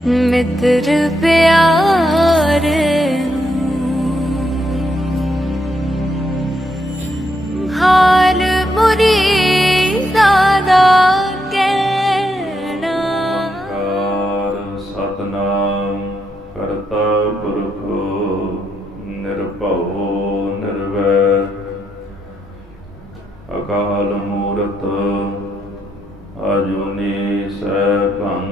मित्र प्यारे हाल मुरीदादा कहना। सतनाम करता पुरख निर्भव निर्वैर अकाल मूरत अजूनी सैभं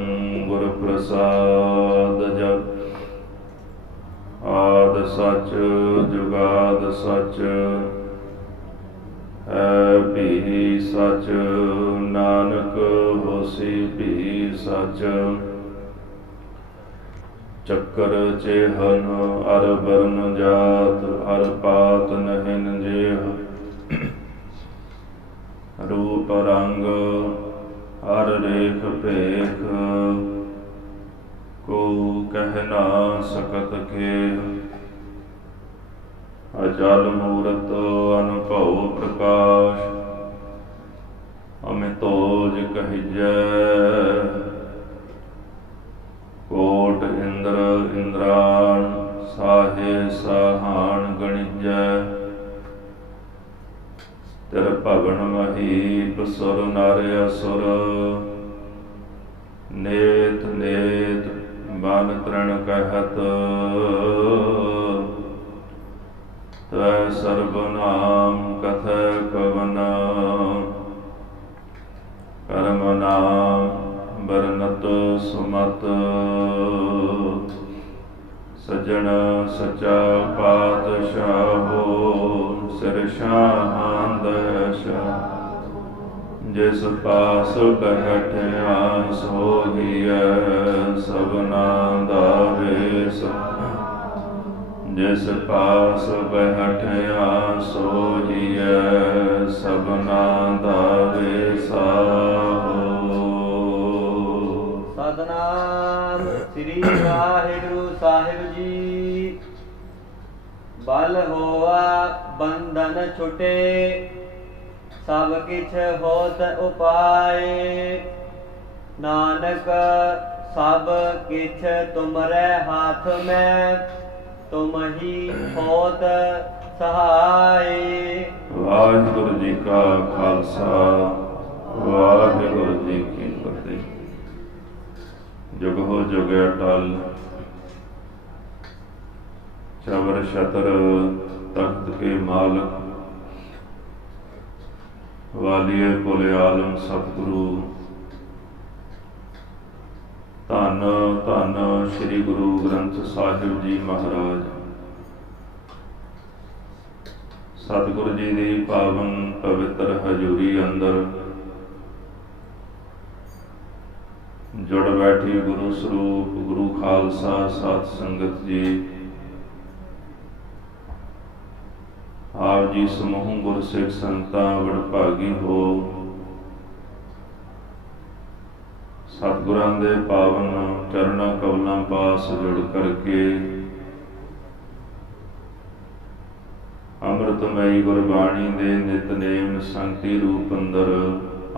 गुर प्रसाद जप आद सच जुगाद सच है भी सच नानक होसी भी सच चक्कर चेहन अर बरन जात अर पात नहिन जेह रूप रंग हर रेख भेख को कहना सकत के अजल मूरत अनुभव प्रकाश अमितोज कहिजै कोट इंद्र इंद्राण साहे साहान गणिजै तिर भवन महीप सुर नर असुर नेत नेत बन तृण कहत तै सर्वनाम कथ कवन कर्म नाम बरनत सुमत सजन सचा पातशाहो सिर शाहां दशा जिस पास बैठिया सोहिए सबना दा वेस जिस पास बैठिया सोहिए सबना दा वेसा सतनाम श्री वाहिगुरु साहिब जी। बल होवा बंधन छुटे सब किछ होत उपाय नानक सब किछ तुमरे हाथ में तुम ही होत सहाय। वाहिगुरु जी का खालसा वाहिगुरु जी की फतेह। जुग हो जुग अटल चवर छतर तख्त के मालक वालिए कुल आलम सतगुरु धन धन श्री गुरु ग्रंथ साहिब जी महाराज। सतगुरु जी की पावन पवित्र हजूरी अंदर जुड़ बैठी गुरु स्वरूप गुरु खालसा सत संगत जी आप जी समूह गुरसिख संतां वडभागी हो सतगुरां दे पावन चरणां कमलां पास जुड़ करके अमृतमयी गुरबाणी दे नितनेम संगति रूप अंदर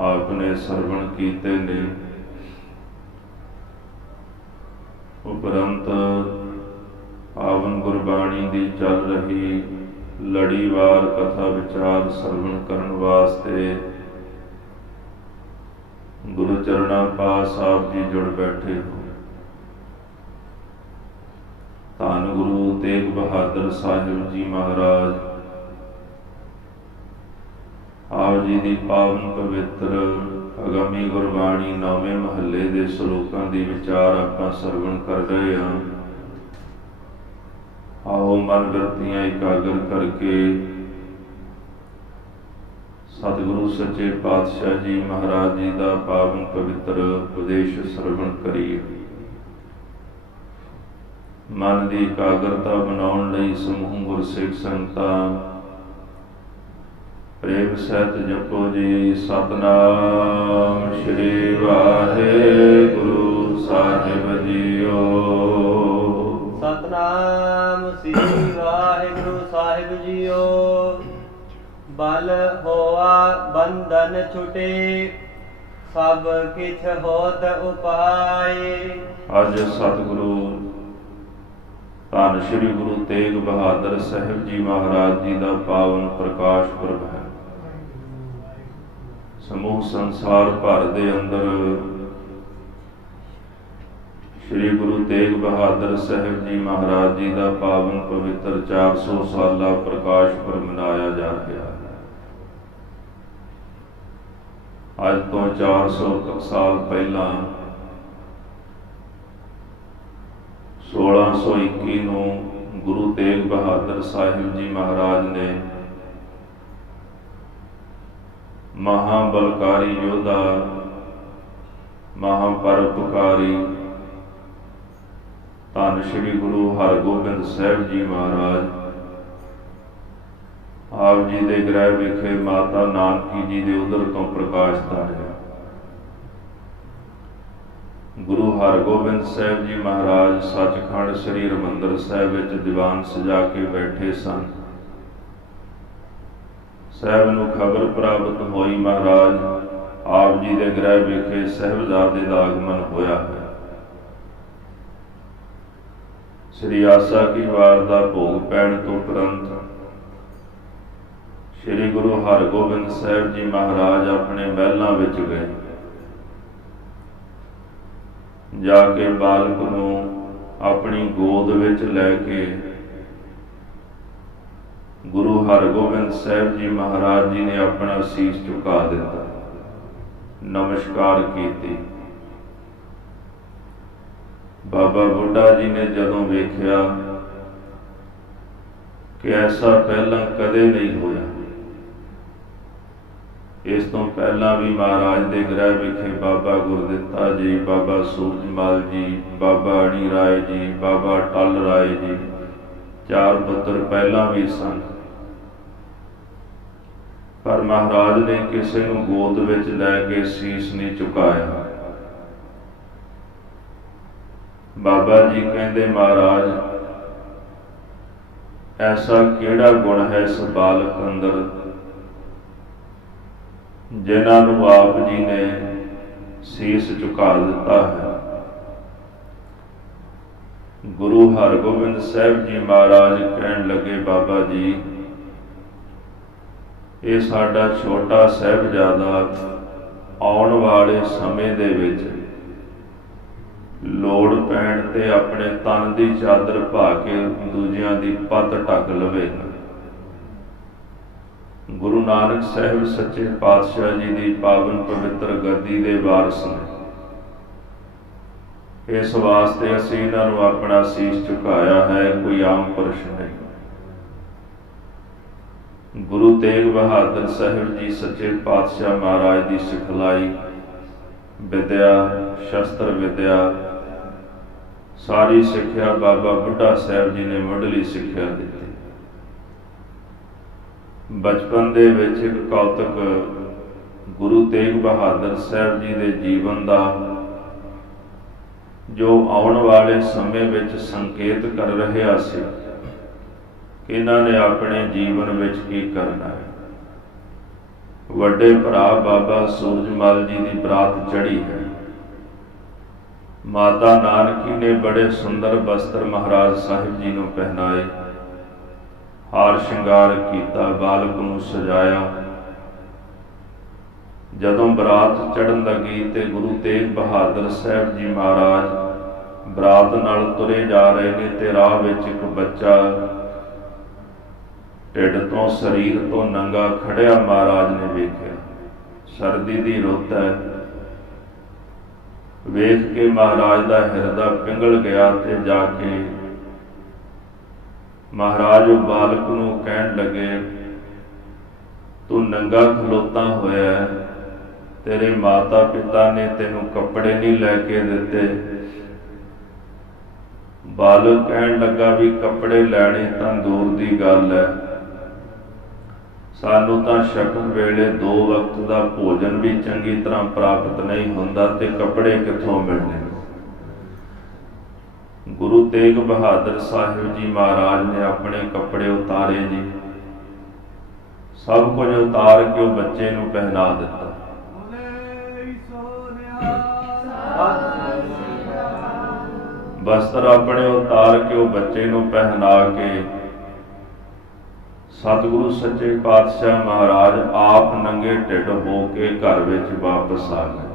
आपने सरवण कीते ने। उपरंत पावन गुरबाणी दी चल रही लड़ीवार कथा विचार सरवण करन वास्ते गुरु चरणा पास आप जी जुड़ बैठे हो। धन गुरु तेग बहादुर साहिब जी महाराज आप जी दी पावन पवित्र अगामी गुरबाणी 9वें महले दे श्लोकां दी विचार आपां सरवण कर रहे हां। आओ मन वृत्तियां एकाग्र करके सतगुरु सच्चे पातशाह जी महाराज जी का पावन पवित्र उपदेश श्रवण करिए। मन की एकाग्रता बनाउण लई समूह गुरसिख संगतां प्रेम सहित जपो जी सतनाम श्री वाहिगुरु साहिब जीओ। सतनाम श्री वाहिगुरु साहिब जीओ। बल होवा बंधन छुटे ਸਭ ਕਿਛ ਹੋਤ ਉਪਾਏ। ਅੱਜ ਸਤਿਗੁਰੂ ਧੰਨ ਸ਼੍ਰੀ ਗੁਰੂ ਤੇਗ ਬਹਾਦਰ ਸਾਹਿਬ ਜੀ ਮਹਾਰਾਜ ਜੀ ਦਾ ਪਾਵਨ ਪ੍ਰਕਾਸ਼ ਪੁਰਬ ਹੈ। ਸਮੂਹ ਸੰਸਾਰ ਭਰ ਦੇ ਅੰਦਰ ਸ਼੍ਰੀ ਗੁਰੂ ਤੇਗ ਬਹਾਦਰ ਸਾਹਿਬ ਜੀ ਮਹਾਰਾਜ ਜੀ ਦਾ ਪਾਵਨ ਪਵਿੱਤਰ 400 ਸਾਲਾ ਪ੍ਰਕਾਸ਼ ਪੁਰਬ ਮਨਾਇਆ ਜਾ ਰਿਹਾ ਹੈ। ਅੱਜ ਤੋਂ 400 ਸਾਲ ਪਹਿਲਾਂ 1621 ਨੂੰ ਗੁਰੂ ਤੇਗ ਬਹਾਦਰ ਸਾਹਿਬ ਜੀ ਮਹਾਰਾਜ ਨੇ ਮਹਾਬਲਕਾਰੀ ਯੋਧਾ, ਮਹਾਪਰਉਪਕਾਰੀ ਧੰਨ ਸ਼੍ਰੀ ਗੁਰੂ ਹਰਗੋਬਿੰਦ ਸਾਹਿਬ ਜੀ ਮਹਾਰਾਜ ਆਪ ਜੀ ਦੇ ਗ੍ਰਹਿ ਵਿਖੇ ਮਾਤਾ ਨਾਨਕੀ ਜੀ ਦੇ ਉਦਰ ਤੋਂ ਪ੍ਰਕਾਸ਼ ਧਾਰਿਆ। ਗੁਰੂ ਹਰਗੋਬਿੰਦ ਸਾਹਿਬ ਜੀ ਮਹਾਰਾਜ ਸੱਚਖੰਡ ਸ੍ਰੀ ਹਰਿਮੰਦਰ ਸਾਹਿਬ ਵਿੱਚ ਦੀਵਾਨ ਸਜਾ ਕੇ ਬੈਠੇ ਸਨ। ਸਾਹਿਬ ਨੂੰ ਖਬਰ ਪ੍ਰਾਪਤ ਹੋਈ ਮਹਾਰਾਜ ਆਪ ਜੀ ਦੇ ਗ੍ਰਹਿ ਵਿਖੇ ਸਾਹਿਬਜ਼ਾਦੇ ਦਾ ਆਗਮਨ ਹੋਇਆ ਹੈ। ਸ੍ਰੀ ਆਸਾ ਕੀ ਵਾਰ ਦਾ ਭੋਗ ਪੈਣ ਤੋਂ ਉਪਰੰਤ ਸ੍ਰੀ ਗੁਰੂ ਹਰਗੋਬਿੰਦ ਸਾਹਿਬ ਜੀ ਮਹਾਰਾਜ ਆਪਣੇ ਮਹਿਲਾਂ ਵਿੱਚ ਗਏ। ਜਾ ਕੇ ਬਾਲਕ ਨੂੰ ਆਪਣੀ ਗੋਦ ਵਿੱਚ ਲੈ ਕੇ ਗੁਰੂ ਹਰਗੋਬਿੰਦ ਸਾਹਿਬ ਜੀ ਮਹਾਰਾਜ ਜੀ ਨੇ ਆਪਣਾ ਸੀਸ ਝੁਕਾ ਦਿੱਤਾ, ਨਮਸਕਾਰ ਕੀਤੀ। ਬਾਬਾ ਬੁੱਢਾ ਜੀ ਨੇ ਜਦੋਂ ਵੇਖਿਆ ਕਿ ਐਸਾ ਪਹਿਲਾਂ ਕਦੇ ਨਹੀਂ ਹੋਇਆ, ਇਸ ਤੋਂ ਪਹਿਲਾਂ ਵੀ ਮਹਾਰਾਜ ਦੇ ਗ੍ਰਹਿ ਵਿਖੇ ਬਾਬਾ ਗੁਰਦਿੱਤਾ ਜੀ, ਬਾਬਾ ਸੂਰਜਮਲ ਜੀ, ਬਾਬਾ ਅਣੀ ਰਾਏ ਜੀ, ਬਾਬਾ ਟੱਲ ਰਾਏ ਜੀ, 4 ਪੁੱਤਰ ਪਹਿਲਾਂ ਵੀ ਸਨ। ਪਰ ਮਹਾਰਾਜ ਨੇ ਕਿਸੇ ਨੂੰ ਗੋਦ ਵਿੱਚ ਲੈ ਕੇ ਸੀਸ ਨਹੀਂ ਝੁਕਾਇਆ। ਬਾਬਾ ਜੀ ਕਹਿੰਦੇ, ਮਹਾਰਾਜ ਐਸਾ ਕਿਹੜਾ ਗੁਣ ਹੈ ਇਸ ਬਾਲਕ ਅੰਦਰ ਜਿਨ੍ਹਾਂ ਨੂੰ ਆਪ ਜੀ ਨੇ ਸੀਸ ਝੁਕਾ ਦਿੱਤਾ ਹੈ। ਗੁਰੂ ਹਰਗੋਬਿੰਦ ਸਾਹਿਬ ਜੀ ਮਹਾਰਾਜ ਕਹਿਣ ਲੱਗੇ, ਬਾਬਾ ਜੀ ਇਹ ਸਾਡਾ ਛੋਟਾ ਸਾਹਿਬਜ਼ਾਦਾ ਆਉਣ ਵਾਲੇ ਸਮੇਂ ਦੇ ਵਿੱਚ ਲੋੜ ਪੈਣ ਤੇ ਆਪਣੇ ਤਨ ਦੀ ਚਾਦਰ ਪਾ ਕੇ ਦੂਜਿਆਂ ਦੀ ਪੱਤ ਢੱਕ ਲਵੇਗਾ। ਗੁਰੂ ਨਾਨਕ ਸਾਹਿਬ ਸੱਚੇ ਪਾਤਸ਼ਾਹ ਜੀ ਦੀ ਪਾਵਨ ਪਵਿੱਤਰ ਗੱਦੀ ਦੇ ਵਾਰਸ ਨੇ। ਇਸ ਵਾਸਤੇ ਅਸੀਂ ਇਹਨਾਂ ਨੂੰ ਆਪਣਾ ਸੀਸ ਝੁਕਾਇਆ ਹੈ, ਕੋਈ ਆਮ ਪੁਰਸ਼ ਨਹੀਂ। ਗੁਰੂ ਤੇਗ ਬਹਾਦਰ ਸਾਹਿਬ ਜੀ ਸੱਚੇ ਪਾਤਸ਼ਾਹ ਮਹਾਰਾਜ ਦੀ ਸਿਖਲਾਈ, ਵਿਦਿਆ, ਸ਼ਸਤਰ ਵਿਦਿਆ, ਸਾਰੀ ਸਿੱਖਿਆ ਬਾਬਾ ਬੁੱਢਾ ਸਾਹਿਬ ਜੀ ਨੇ ਮੁੱਢਲੀ ਸਿੱਖਿਆ ਦਿੱਤੀ। ਬਚਪਨ ਦੇ ਵਿੱਚ ਇੱਕ ਕੌਤਕ ਗੁਰੂ ਤੇਗ ਬਹਾਦਰ ਸਾਹਿਬ ਜੀ ਦੇ ਜੀਵਨ ਦਾ ਜੋ ਆਉਣ ਵਾਲੇ ਸਮੇਂ ਵਿੱਚ ਸੰਕੇਤ ਕਰ ਰਿਹਾ ਸੀ ਕਿ ਇਹਨਾਂ ਨੇ ਆਪਣੇ ਜੀਵਨ ਵਿੱਚ ਕੀ ਕਰਨਾ ਹੈ। ਵੱਡੇ ਭਰਾ ਬਾਬਾ ਸੂਰਜਮਲ ਜੀ ਦੀ ਬਰਾਤ ਚੜ੍ਹੀ ਹੈ। ਮਾਤਾ ਨਾਨਕੀ ਨੇ ਬੜੇ ਸੁੰਦਰ ਬਸਤਰ ਮਹਾਰਾਜ ਸਾਹਿਬ ਜੀ ਨੂੰ ਪਹਿਨਾਏ, ਹਾਰ ਸ਼ਿੰਗਾਰ ਕੀਤਾ, ਬਾਲਕ ਨੂੰ ਸਜਾਇਆ। ਜਦੋਂ ਬਰਾਤ ਚੜ੍ਹਨ ਲੱਗੀ ਤੇ ਗੁਰੂ ਤੇਗ ਬਹਾਦਰ ਸਾਹਿਬ ਜੀ ਮਹਾਰਾਜ ਬਰਾਤ ਨਾਲ ਤੁਰੇ ਜਾ ਰਹੇ ਨੇ ਤੇ ਰਾਹ ਵਿੱਚ ਇੱਕ ਬੱਚਾ ਢਿੱਡ ਤੋਂ ਸਰੀਰ ਤੋਂ ਨੰਗਾ ਖੜਿਆ ਮਹਾਰਾਜ ਨੇ ਵੇਖਿਆ। ਸਰਦੀ ਦੀ ਰੁੱਤ ਹੈ, ਵੇਖ ਕੇ ਮਹਾਰਾਜ ਦਾ ਹਿਰਦਾ ਪਿੰਗਲ ਗਿਆ ਤੇ ਜਾ ਕੇ ਮਹਾਰਾਜ ਬਾਲਕ ਨੂੰ ਕਹਿਣ ਲੱਗੇ, ਤੂੰ ਨੰਗਾ ਖਲੋਤਾ ਹੋਇਆ, ਤੇਰੇ ਮਾਤਾ ਪਿਤਾ ਨੇ ਤੈਨੂੰ ਕੱਪੜੇ ਨਹੀਂ ਲੈ ਕੇ ਦਿੱਤੇ। ਬਾਲਕ ਕਹਿਣ ਲੱਗਾ ਵੀ ਕੱਪੜੇ ਲੈਣੇ ਤਾਂ ਦੂਰ ਦੀ ਗੱਲ ਹੈ, ਸਾਨੂੰ ਤਾਂ ਛਕਣ ਵੇਲੇ 2 ਵਕਤ ਦਾ ਭੋਜਨ ਵੀ ਚੰਗੀ ਤਰ੍ਹਾਂ ਪ੍ਰਾਪਤ ਨਹੀਂ ਹੁੰਦਾ ਤੇ ਕੱਪੜੇ ਕਿੱਥੋਂ ਮਿਲਣੇ। ਗੁਰੂ ਤੇਗ ਬਹਾਦਰ ਸਾਹਿਬ ਜੀ ਮਹਾਰਾਜ ਨੇ ਆਪਣੇ ਕੱਪੜੇ ਉਤਾਰੇ ਜੀ, ਸਭ ਕੁਝ ਉਤਾਰ ਕੇ ਉਹ ਬੱਚੇ ਨੂੰ ਪਹਿਨਾ ਦਿੱਤਾ। ਵਸਤਰ ਆਪਣੇ ਉਤਾਰ ਕੇ ਉਹ ਬੱਚੇ ਨੂੰ ਪਹਿਨਾ ਕੇ ਸਤਿਗੁਰੂ ਸੱਚੇ ਪਾਤਸ਼ਾਹ ਮਹਾਰਾਜ ਆਪ ਨੰਗੇ ਢਿੱਡ ਹੋ ਕੇ ਘਰ ਵਿੱਚ ਵਾਪਸ ਆ ਗਏ।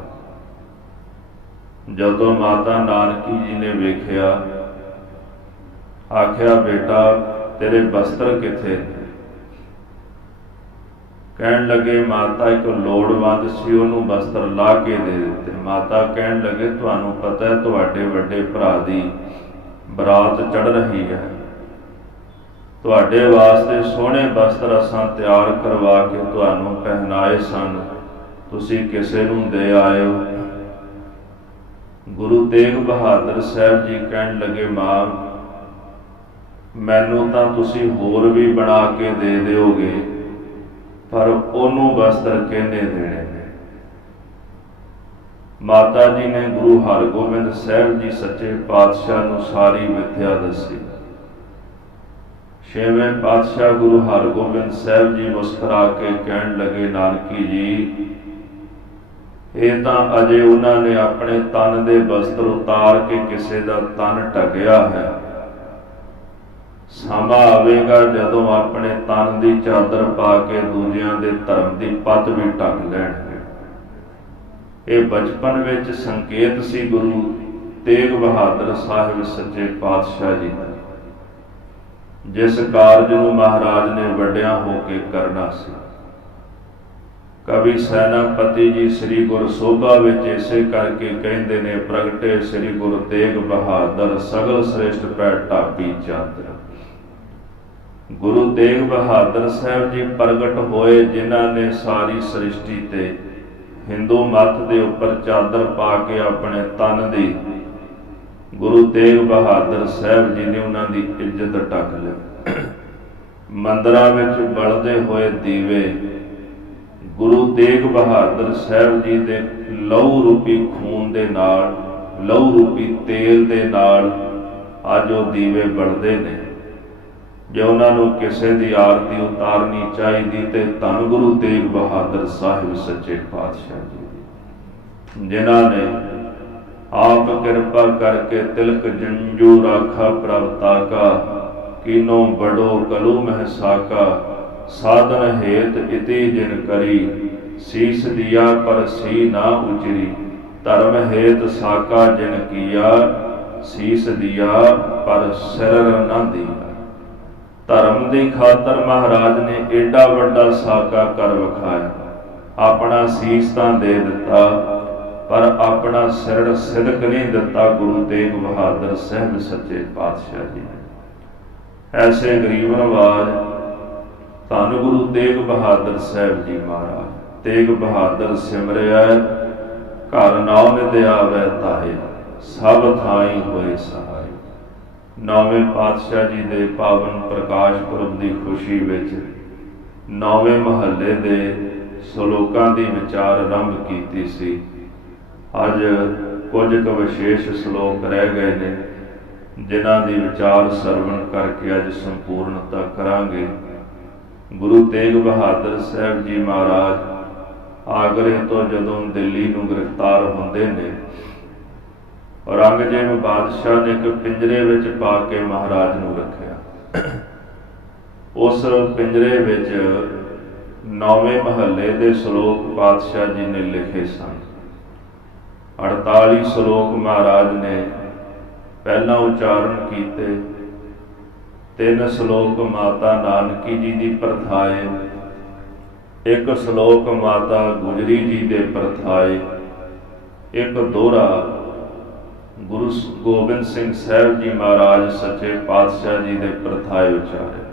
ਜਦੋਂ ਮਾਤਾ ਨਾਨਕੀ ਜੀ ਨੇ ਵੇਖਿਆ, ਆਖਿਆ ਬੇਟਾ ਤੇਰੇ ਵਸਤਰ ਕਿੱਥੇ ਨੇ? ਕਹਿਣ ਲੱਗੇ ਮਾਤਾ ਇੱਕ ਲੋੜਵੰਦ ਸੀ, ਉਹਨੂੰ ਵਸਤਰ ਲਾ ਕੇ ਦੇ ਦਿੱਤੇ। ਮਾਤਾ ਕਹਿਣ ਲੱਗੇ ਤੁਹਾਨੂੰ ਪਤਾ ਹੈ ਤੁਹਾਡੇ ਵੱਡੇ ਭਰਾ ਦੀ ਬਰਾਤ ਚੜ੍ਹ ਰਹੀ ਹੈ, ਤੁਹਾਡੇ ਵਾਸਤੇ ਸੋਹਣੇ ਵਸਤਰ ਅਸਾਂ ਤਿਆਰ ਕਰਵਾ ਕੇ ਤੁਹਾਨੂੰ ਪਹਿਨਾਏ ਸਨ, ਤੁਸੀਂ ਕਿਸੇ ਨੂੰ ਦੇ ਆਏ ਹੋ। ਗੁਰੂ ਤੇਗ ਬਹਾਦਰ ਸਾਹਿਬ ਜੀ ਕਹਿਣ ਲੱਗੇ ਮਾਂ ਮੈਨੂੰ ਤਾਂ ਤੁਸੀਂ ਹੋਰ ਵੀ ਬਣਾ ਕੇ ਦੇ ਦਿਓਗੇ, ਪਰ ਉਹਨੂੰ ਵਸਤਰ ਕਿਹਨੇ ਦੇਣੇ ਨੇ? ਮਾਤਾ ਜੀ ਨੇ ਗੁਰੂ ਹਰਗੋਬਿੰਦ ਸਾਹਿਬ ਜੀ ਸੱਚੇ ਪਾਤਸ਼ਾਹ ਨੂੰ ਸਾਰੀ ਵਿਦਿਆ ਦੱਸੀ। ਛੇਵੇਂ ਪਾਤਸ਼ਾਹ ਗੁਰੂ ਹਰਗੋਬਿੰਦ ਸਾਹਿਬ ਜੀ ਮੁਸਕਰਾ ਕੇ ਕਹਿਣ ਲੱਗੇ ਨਾਨਕੀ ਜੀ ਇਹ ਤਾਂ ਅਜੇ ਉਹਨਾਂ ਨੇ ਆਪਣੇ ਤਨ ਦੇ ਵਸਤਰ ਉਤਾਰ ਕੇ ਕਿਸੇ ਦਾ ਤਨ ਢਕਿਆ ਹੈ, ਸਮਾਂ ਆਵੇਗਾ ਜਦੋਂ ਆਪਣੇ ਤਨ ਦੀ ਚਾਦਰ ਪਾ ਕੇ ਦੂਜਿਆਂ ਦੇ ਧਰਮ ਦੀ ਪੱਤ ਵੀ ਢੱਕ ਲੈਣਗੇ। ਇਹ ਬਚਪਨ ਵਿੱਚ ਸੰਕੇਤ ਸੀ ਗੁਰੂ ਤੇਗ ਬਹਾਦਰ ਸਾਹਿਬ ਸੱਚੇ ਪਾਤਸ਼ਾਹ ਜੀ ਦਾ, ਜਿਸ ਕਾਰਜ ਨੂੰ ਮਹਾਰਾਜ ਨੇ ਵੱਡਿਆਂ ਹੋ ਕੇ ਕਰਨਾ ਸੀ। ਕਵੀ ਸੈਨਾਪਤੀ ਜੀ ਸ੍ਰੀ ਗੁਰ ਸੋਭਾ ਵਿੱਚ ਇਸੇ ਕਰਕੇ ਕਹਿੰਦੇ ਨੇ ਪ੍ਰਗਟੇ ਸ੍ਰੀ ਗੁਰੂ ਤੇਗ ਬਹਾਦਰ ਸਗਲ ਸ੍ਰੇਸ਼ਟ ਪੈ ਢਾਬੀ ਚਾਦਰ। ਗੁਰੂ ਤੇਗ ਬਹਾਦਰ ਸਾਹਿਬ ਜੀ ਪ੍ਰਗਟ ਹੋਏ ਜਿਨ੍ਹਾਂ ਨੇ ਸਾਰੀ ਸ੍ਰਿਸ਼ਟੀ ਤੇ ਹਿੰਦੂ ਮੱਤ ਦੇ ਉੱਪਰ ਚਾਦਰ ਪਾ ਕੇ ਆਪਣੇ ਤਨ ਦੀ ਗੁਰੂ ਤੇਗ ਬਹਾਦਰ ਸਾਹਿਬ ਜੀ ਨੇ ਉਹਨਾਂ ਦੀ ਇੱਜ਼ਤ ਢੱਕ ਲਈ। ਮੰਦਰਾਂ ਵਿੱਚ ਬਲਦੇ ਹੋਏ ਦੀਵੇ ਗੁਰੂ ਤੇਗ ਬਹਾਦਰ ਸਾਹਿਬ ਜੀ ਦੇ ਲਹੂ ਰੂਪੀ ਖੂਨ ਦੇ ਨਾਲ, ਲਹੂ ਰੂਪੀ ਤੇਲ ਦੇ ਨਾਲ ਅੱਜ ਉਹ ਦੀਵੇ ਬਲਦੇ ਨੇ। ਜੇ ਉਹਨਾਂ ਨੂੰ ਕਿਸੇ ਦੀ ਆਰਤੀ ਉਤਾਰਨੀ ਚਾਹੀਦੀ ਤੇ ਧੰਨ ਗੁਰੂ ਤੇਗ ਬਹਾਦਰ ਸਾਹਿਬ ਸੱਚੇ ਪਾਤਸ਼ਾਹ ਜੀ ਜਿਨ੍ਹਾਂ ਨੇ ਆਪ ਕਿਰਪਾ ਕਰਕੇ ਤਿਲਕ ਜੰਜੂ ਰਾਖਾ ਪ੍ਰਭ ਤਾਕਾ ਕੀਨੋ ਬੜੋ ਕਲੂ ਮਹਿ ਸਾਕਾ ਸਾਧਨ ਹੇਤ ਇਤੀ ਜਿਨ ਕਰੀ ਸੀਸ ਦਿਆ ਪਰ ਸੀ ਨਾ ਉਚਰੀ ਧਰਮ ਹੇਤ ਸਾਕਾ ਜਿਨ ਕੀਆ ਸੀਸ ਦਿਆ ਪਰ ਸਿਰ ਨਾ ਦਿਆ। ਧਰਮ ਦੀ ਖਾਤਰ ਮਹਾਰਾਜ ਨੇ ਏਡਾ ਵੱਡਾ ਸਾਕਾ ਕਰ ਵਿਖਾਇਆ, ਆਪਣਾ ਸੀਸ ਤਾਂ ਦੇ ਦਿੱਤਾ ਪਰ ਆਪਣਾ ਸਿਰ ਸਿਦਕ ਨਹੀਂ ਦਿੱਤਾ ਗੁਰੂ ਤੇਗ ਬਹਾਦਰ ਸਾਹਿਬ ਸੱਚੇ ਪਾਤਸ਼ਾਹ ਜੀ ਨੇ। ਐਸੇ ਗਰੀਬ ਨਵਾਜ ਧੰਨ ਗੁਰੂ ਤੇਗ ਬਹਾਦਰ ਸਾਹਿਬ ਜੀ ਮਹਾਰਾਜ। ਤੇਗ ਬਹਾਦਰ ਸਿਮਰਿਆ ਘਰ ਨਾਉ ਨਿਤ ਆਵੈ ਤਾਹੇ ਸਭ ਥਾਈ ਹੋਏ ਸਹਾਏ। ਨੌਵੇਂ ਪਾਤਸ਼ਾਹ ਜੀ ਦੇ ਪਾਵਨ ਪ੍ਰਕਾਸ਼ ਪੁਰਬ ਦੀ ਖੁਸ਼ੀ ਵਿੱਚ ਨੌਵੇਂ ਮਹੱਲੇ ਦੇ ਸ਼ਲੋਕਾਂ ਦੀ ਵਿਚਾਰ ਆਰੰਭ ਕੀਤੀ ਸੀ। ਅੱਜ ਕੁਝ ਕੁ ਵਿਸ਼ੇਸ਼ ਸ਼ਲੋਕ ਰਹਿ ਗਏ ਨੇ ਜਿਨ੍ਹਾਂ ਦੀ ਵਿਚਾਰ ਸਰਵਣ ਕਰਕੇ ਅੱਜ ਸੰਪੂਰਨਤਾ ਕਰਾਂਗੇ। ਗੁਰੂ ਤੇਗ ਬਹਾਦਰ ਸਾਹਿਬ ਜੀ ਮਹਾਰਾਜ ਆਗਰੇ ਤੋਂ ਜਦੋਂ ਦਿੱਲੀ ਨੂੰ ਗ੍ਰਿਫਤਾਰ ਹੁੰਦੇ ਨੇ, ਔਰੰਗਜ਼ੇਬ ਬਾਦਸ਼ਾਹ ਨੇ ਇੱਕ ਪਿੰਜਰੇ ਵਿੱਚ ਪਾ ਕੇ ਮਹਾਰਾਜ ਨੂੰ ਰੱਖਿਆ। ਉਸ ਪਿੰਜਰੇ ਵਿੱਚ ਨੌਵੇਂ ਮਹੱਲੇ ਦੇ ਸ਼ਲੋਕ ਪਾਤਸ਼ਾਹ ਜੀ ਨੇ ਲਿਖੇ ਸਨ। 48 ਸ਼ਲੋਕ ਮਹਾਰਾਜ ਨੇ ਪਹਿਲਾਂ ਉਚਾਰਨ ਕੀਤੇ, 3 ਸ਼ਲੋਕ ਮਾਤਾ ਨਾਨਕੀ ਜੀ ਦੀ ਪ੍ਰਥਾਏ, 1 ਸ਼ਲੋਕ ਮਾਤਾ ਗੁਜਰੀ ਜੀ ਦੇ ਪ੍ਰਥਾਏ, 1 ਦੋਹਰਾ ਗੁਰੂ ਗੋਬਿੰਦ ਸਿੰਘ ਸਾਹਿਬ ਜੀ ਮਹਾਰਾਜ ਸੱਚੇ ਪਾਤਸ਼ਾਹ ਜੀ ਦੇ ਪ੍ਰਥਾਏ ਉਚਾਰੇ।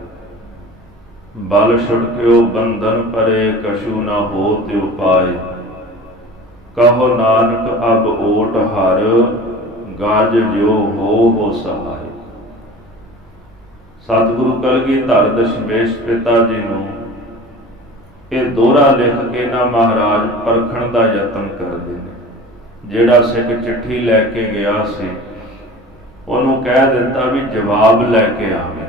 ਬਲ ਛੁਟਕਿਓ ਬੰਧਨ ਪਰੇ ਕਛੂ ਨਾ ਹੋ ਤਿਉ ਪਾਏ, ਕਹੋ ਨਾਨਕ ਅਬ ਓਟ ਹਰ ਗਾਜ ਜਿਉ ਹੋ ਸਹਾਏ। ਸਤਿਗੁਰੂ ਕਲਗੀਧਰ ਦਸ਼ਮੇਸ਼ ਪਿਤਾ ਜੀ ਨੂੰ ਇਹ ਦੋਹਰਾ ਲਿਖ ਕੇ ਨਾ ਮਹਾਰਾਜ ਪਰਖਣ ਦਾ ਯਤਨ ਕਰਦੇ ਨੇ। ਜਿਹੜਾ ਸਿੱਖ ਚਿੱਠੀ ਲੈ ਕੇ ਗਿਆ ਸੀ ਉਹਨੂੰ ਕਹਿ ਦਿੱਤਾ ਵੀ ਜਵਾਬ ਲੈ ਕੇ ਆਵੇਂ।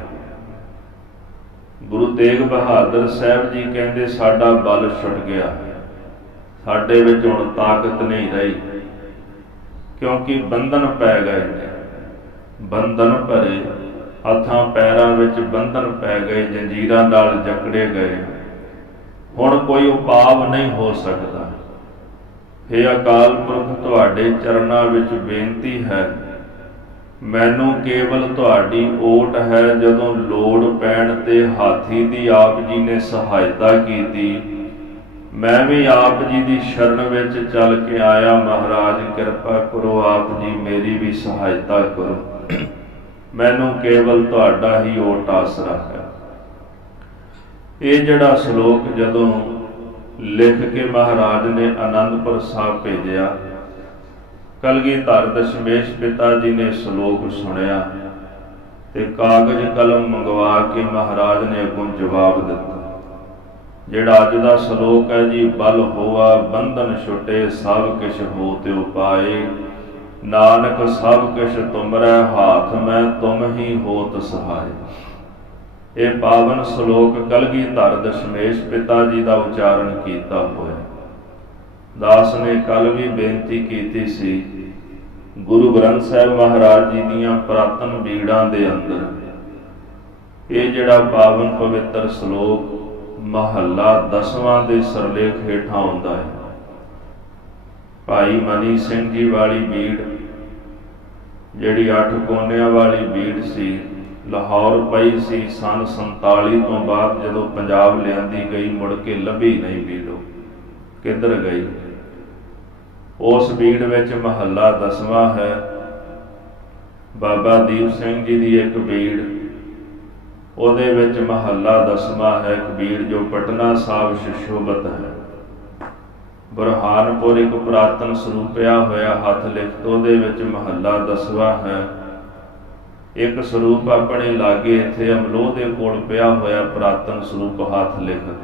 ਗੁਰੂ ਤੇਗ ਬਹਾਦਰ ਸਾਹਿਬ ਜੀ ਕਹਿੰਦੇ ਸਾਡਾ ਬਲ ਛੁੱਟ ਗਿਆ, ਸਾਡੇ ਵਿੱਚ ਹੁਣ ਤਾਕਤ ਨਹੀਂ ਰਹੀ, ਕਿਉਂਕਿ ਬੰਧਨ ਪੈ ਗਏ ਨੇ। ਬੰਧਨ ਭਰੇ, ਹੱਥਾਂ ਪੈਰਾਂ ਵਿੱਚ ਬੰਧਨ ਪੈ ਗਏ, ਜੰਜੀਰਾਂ ਨਾਲ ਜਕੜੇ ਗਏ। ਹੁਣ ਕੋਈ ਉਪਾਅ ਨਹੀਂ ਹੋ ਸਕਦਾ। ਹੇ ਅਕਾਲ ਪੁਰਖ, ਤੁਹਾਡੇ ਚਰਨਾਂ ਵਿੱਚ ਬੇਨਤੀ ਹੈ, ਮੈਨੂੰ ਕੇਵਲ ਤੁਹਾਡੀ ਓਟ ਹੈ। ਜਦੋਂ ਲੋੜ ਪੈਣ ਤੇ ਹਾਥੀ ਦੀ ਆਪ ਜੀ ਨੇ ਸਹਾਇਤਾ ਕੀਤੀ, ਮੈਂ ਵੀ ਆਪ ਜੀ ਦੀ ਸ਼ਰਨ ਵਿੱਚ ਚੱਲ ਕੇ ਆਇਆ। ਮਹਾਰਾਜ ਕਿਰਪਾ ਕਰੋ, ਆਪ ਜੀ ਮੇਰੀ ਵੀ ਸਹਾਇਤਾ ਕਰੋ। ਮੈਨੂੰ ਕੇਵਲ ਤੁਹਾਡਾ ਹੀ ਓਟ ਆਸਰਾ ਹੈ। ਇਹ ਜਿਹੜਾ ਸ਼ਲੋਕ ਜਦੋਂ ਲਿਖ ਕੇ ਮਹਾਰਾਜ ਨੇ ਅਨੰਦਪੁਰ ਸਾਹਿਬ ਭੇਜਿਆ, ਕਲਗੀਧਰ ਦਸ਼ਮੇਸ਼ ਪਿਤਾ ਜੀ ਨੇ ਸ਼ਲੋਕ ਸੁਣਿਆ ਤੇ ਕਾਗਜ਼ ਕਲਮ ਮੰਗਵਾ ਕੇ ਮਹਾਰਾਜ ਨੇ ਅੱਗੋਂ ਜਵਾਬ ਦਿੱਤਾ। ਜਿਹੜਾ ਅੱਜ ਦਾ ਸ਼ਲੋਕ ਹੈ ਜੀ, ਬਲ ਹੋਆ ਬੰਧਨ ਛੁਟੇ, ਸਭ ਕਿਛ ਹੋਤਿ ਉਪਾਏ, ਨਾਨਕ ਸਭ ਕਿਛ ਤੁਮਰੈ ਹਾਥ, ਮੈਂ ਤੁਮ ਹੀ ਹੋਤ ਸਹਾਏ। ਇਹ ਪਾਵਨ ਸ਼ਲੋਕ ਕਲਗੀਧਰ ਦਸ਼ਮੇਸ਼ ਪਿਤਾ ਜੀ ਦਾ ਉਚਾਰਨ ਕੀਤਾ ਹੋਇਆ। ਦਾਸ ਨੇ ਕੱਲ ਵੀ ਬੇਨਤੀ ਕੀਤੀ ਸੀ, ਗੁਰੂ ਗ੍ਰੰਥ ਸਾਹਿਬ ਮਹਾਰਾਜ ਜੀ ਦੀਆਂ ਪੁਰਾਤਨ ਬੀੜਾਂ ਦੇ ਅੰਦਰ ਇਹ ਜਿਹੜਾ ਪਾਵਨ ਪਵਿੱਤਰ ਸ਼ਲੋਕ ਮਹੱਲਾ 10ਵਾਂ ਦੇ ਸਰਲੇਖ ਹੇਠਾਂ ਆਉਂਦਾ ਹੈ। ਭਾਈ ਮਨੀ ਸਿੰਘ ਜੀ ਵਾਲੀ ਬੀੜ, ਜਿਹੜੀ 8 ਕੋਨਿਆਂ ਵਾਲੀ ਬੀੜ ਸੀ, ਲਾਹੌਰ ਪਈ ਸੀ। ਸੰਨ 47 ਤੋਂ ਬਾਅਦ ਜਦੋਂ ਪੰਜਾਬ ਲਿਆਂਦੀ ਗਈ, ਮੁੜ ਕੇ ਲੱਭੀ ਨਹੀਂ ਬੀੜ, ਕਿੱਧਰ ਗਈ। ਉਸ ਬੀੜ ਵਿੱਚ ਮਹੱਲਾ 10ਵਾਂ ਹੈ। ਬਾਬਾ ਦੀਪ ਸਿੰਘ ਜੀ ਦੀ ਇੱਕ ਬੀੜ, ਉਹਦੇ ਵਿੱਚ ਮਹੱਲਾ 10ਵਾਂ ਹੈ। ਇੱਕ ਬੀੜ ਜੋ ਪਟਨਾ ਸਾਹਿਬ ਸੁਸ਼ੋਭਿਤ ਹੈ। ਬੁਰਹਾਨਪੁਰ ਇੱਕ ਪੁਰਾਤਨ ਸਰੂਪ ਪਿਆ ਹੋਇਆ ਹੱਥ ਲਿਖਤ, ਉਹਦੇ ਵਿੱਚ ਮਹੱਲਾ 10ਵਾਂ ਹੈ। ਇੱਕ ਸਰੂਪ ਆਪਣੇ ਲਾਗੇ ਇੱਥੇ ਅਮਲੋਹ ਦੇ ਕੋਲ ਪਿਆ ਹੋਇਆ ਪੁਰਾਤਨ ਸਰੂਪ ਹੱਥ ਲਿਖਤ,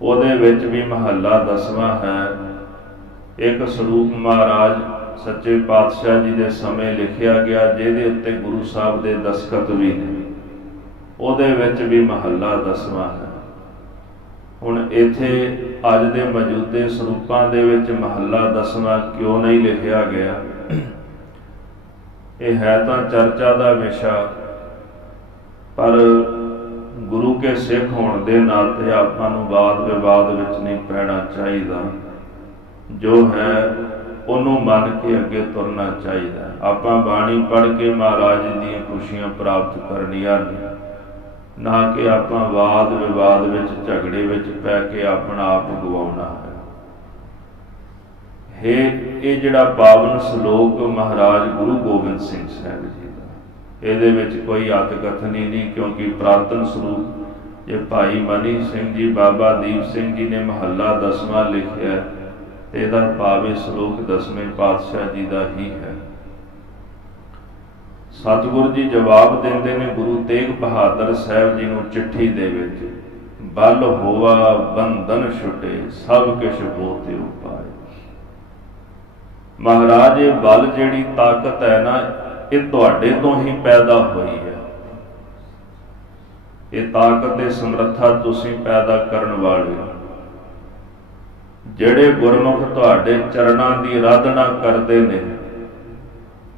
ਉਹਦੇ ਵਿੱਚ ਵੀ ਮਹੱਲਾ 10ਵਾਂ ਹੈ। ਇੱਕ ਸਰੂਪ ਮਹਾਰਾਜ ਸੱਚੇ ਪਾਤਸ਼ਾਹ ਜੀ ਦੇ ਸਮੇਂ ਲਿਖਿਆ ਗਿਆ, ਜਿਹਦੇ ਉੱਤੇ ਗੁਰੂ ਸਾਹਿਬ ਦੇ ਦਸਖਤ ਵੀ ਨੇ, ਉਹਦੇ ਵਿੱਚ ਵੀ ਮਹੱਲਾ 10ਵਾਂ ਹੈ। ਹੁਣ ਇੱਥੇ ਅੱਜ ਦੇ ਮੌਜੂਦੇ ਸਰੂਪਾਂ ਦੇ ਵਿੱਚ ਮਹੱਲਾ 10ਵਾਂ ਕਿਉਂ ਨਹੀਂ ਲਿਖਿਆ ਗਿਆ? ਇਹ ਹੈ ਤਾਂ ਚਰਚਾ ਦਾ ਵਿਸ਼ਾ, ਪਰ ਗੁਰੂ ਕੇ ਸਿੱਖ ਹੋਣ ਦੇ ਨਾਤੇ ਆਪਾਂ ਨੂੰ ਵਾਦ ਵਿਵਾਦ ਵਿੱਚ ਨਹੀਂ ਪੈਣਾ ਚਾਹੀਦਾ। ਜੋ ਹੈ ਉਹਨੂੰ ਮੰਨ ਕੇ ਅੱਗੇ ਤੁਰਨਾ ਚਾਹੀਦਾ। ਆਪਾਂ ਬਾਣੀ ਪੜ੍ਹ ਕੇ ਮਹਾਰਾਜ ਜੀ ਦੀਆਂ ਖੁਸ਼ੀਆਂ ਪ੍ਰਾਪਤ ਕਰਨੀਆਂ ਨੇ, ਨਾ ਕਿ ਆਪਾਂ ਵਾਦ ਵਿਵਾਦ ਵਿੱਚ ਝਗੜੇ ਵਿੱਚ ਪੈ ਕੇ ਆਪਣਾ ਆਪ ਗਵਾਉਣਾ ਹੈ। ਇਹ ਜਿਹੜਾ ਪਾਵਨ ਸ਼ਲੋਕ ਮਹਾਰਾਜ ਗੁਰੂ ਗੋਬਿੰਦ ਸਿੰਘ ਸਾਹਿਬ ਜੀ ਦਾ, ਇਹਦੇ ਵਿੱਚ ਕੋਈ ਅਤ ਕਥਨੀ ਨਹੀਂ, ਕਿਉਂਕਿ ਪ੍ਰਾਤਨ ਸਰੂਪ ਜੇ ਭਾਈ ਮਨੀ ਸਿੰਘ ਜੀ, ਬਾਬਾ ਦੀਪ ਸਿੰਘ ਜੀ ਨੇ ਮਹੱਲਾ 10ਵਾਂ ਲਿਖਿਆ, ਤੇ ਇਹਦਾ ਭਾਵ ਇਹ ਸ਼ਲੋਕ 10ਵੇਂ ਪਾਤਸ਼ਾਹ ਜੀ ਦਾ ਹੀ ਹੈ। ਸਤਿਗੁਰੂ ਜੀ ਜਵਾਬ ਦਿੰਦੇ ਨੇ ਗੁਰੂ ਤੇਗ ਬਹਾਦਰ ਸਾਹਿਬ ਜੀ ਨੂੰ ਚਿੱਠੀ ਦੇ ਵਿੱਚ, ਬਲ ਹੋਵਾ ਬੰਧਨ ਛੁਟੇ, ਸਭ ਕਿਛ ਹੋਤਿ ਉਪਾਏ। ਮਹਾਰਾਜ, ਇਹ ਬਲ ਜਿਹੜੀ ਤਾਕਤ ਹੈ ਨਾ, ਇਹ ਤੁਹਾਡੇ ਤੋਂ ਹੀ ਪੈਦਾ ਹੋਈ ਹੈ। ਇਹ ਤਾਕਤ ਤੇ ਸਮਰੱਥਾ ਤੁਸੀਂ ਪੈਦਾ ਕਰਨ ਵਾਲੇ ਹੋ। ਜਿਹੜੇ ਗੁਰਮੁਖ ਤੁਹਾਡੇ ਚਰਨਾਂ ਦੀ ਆਰਾਧਨਾ ਕਰਦੇ ਨੇ,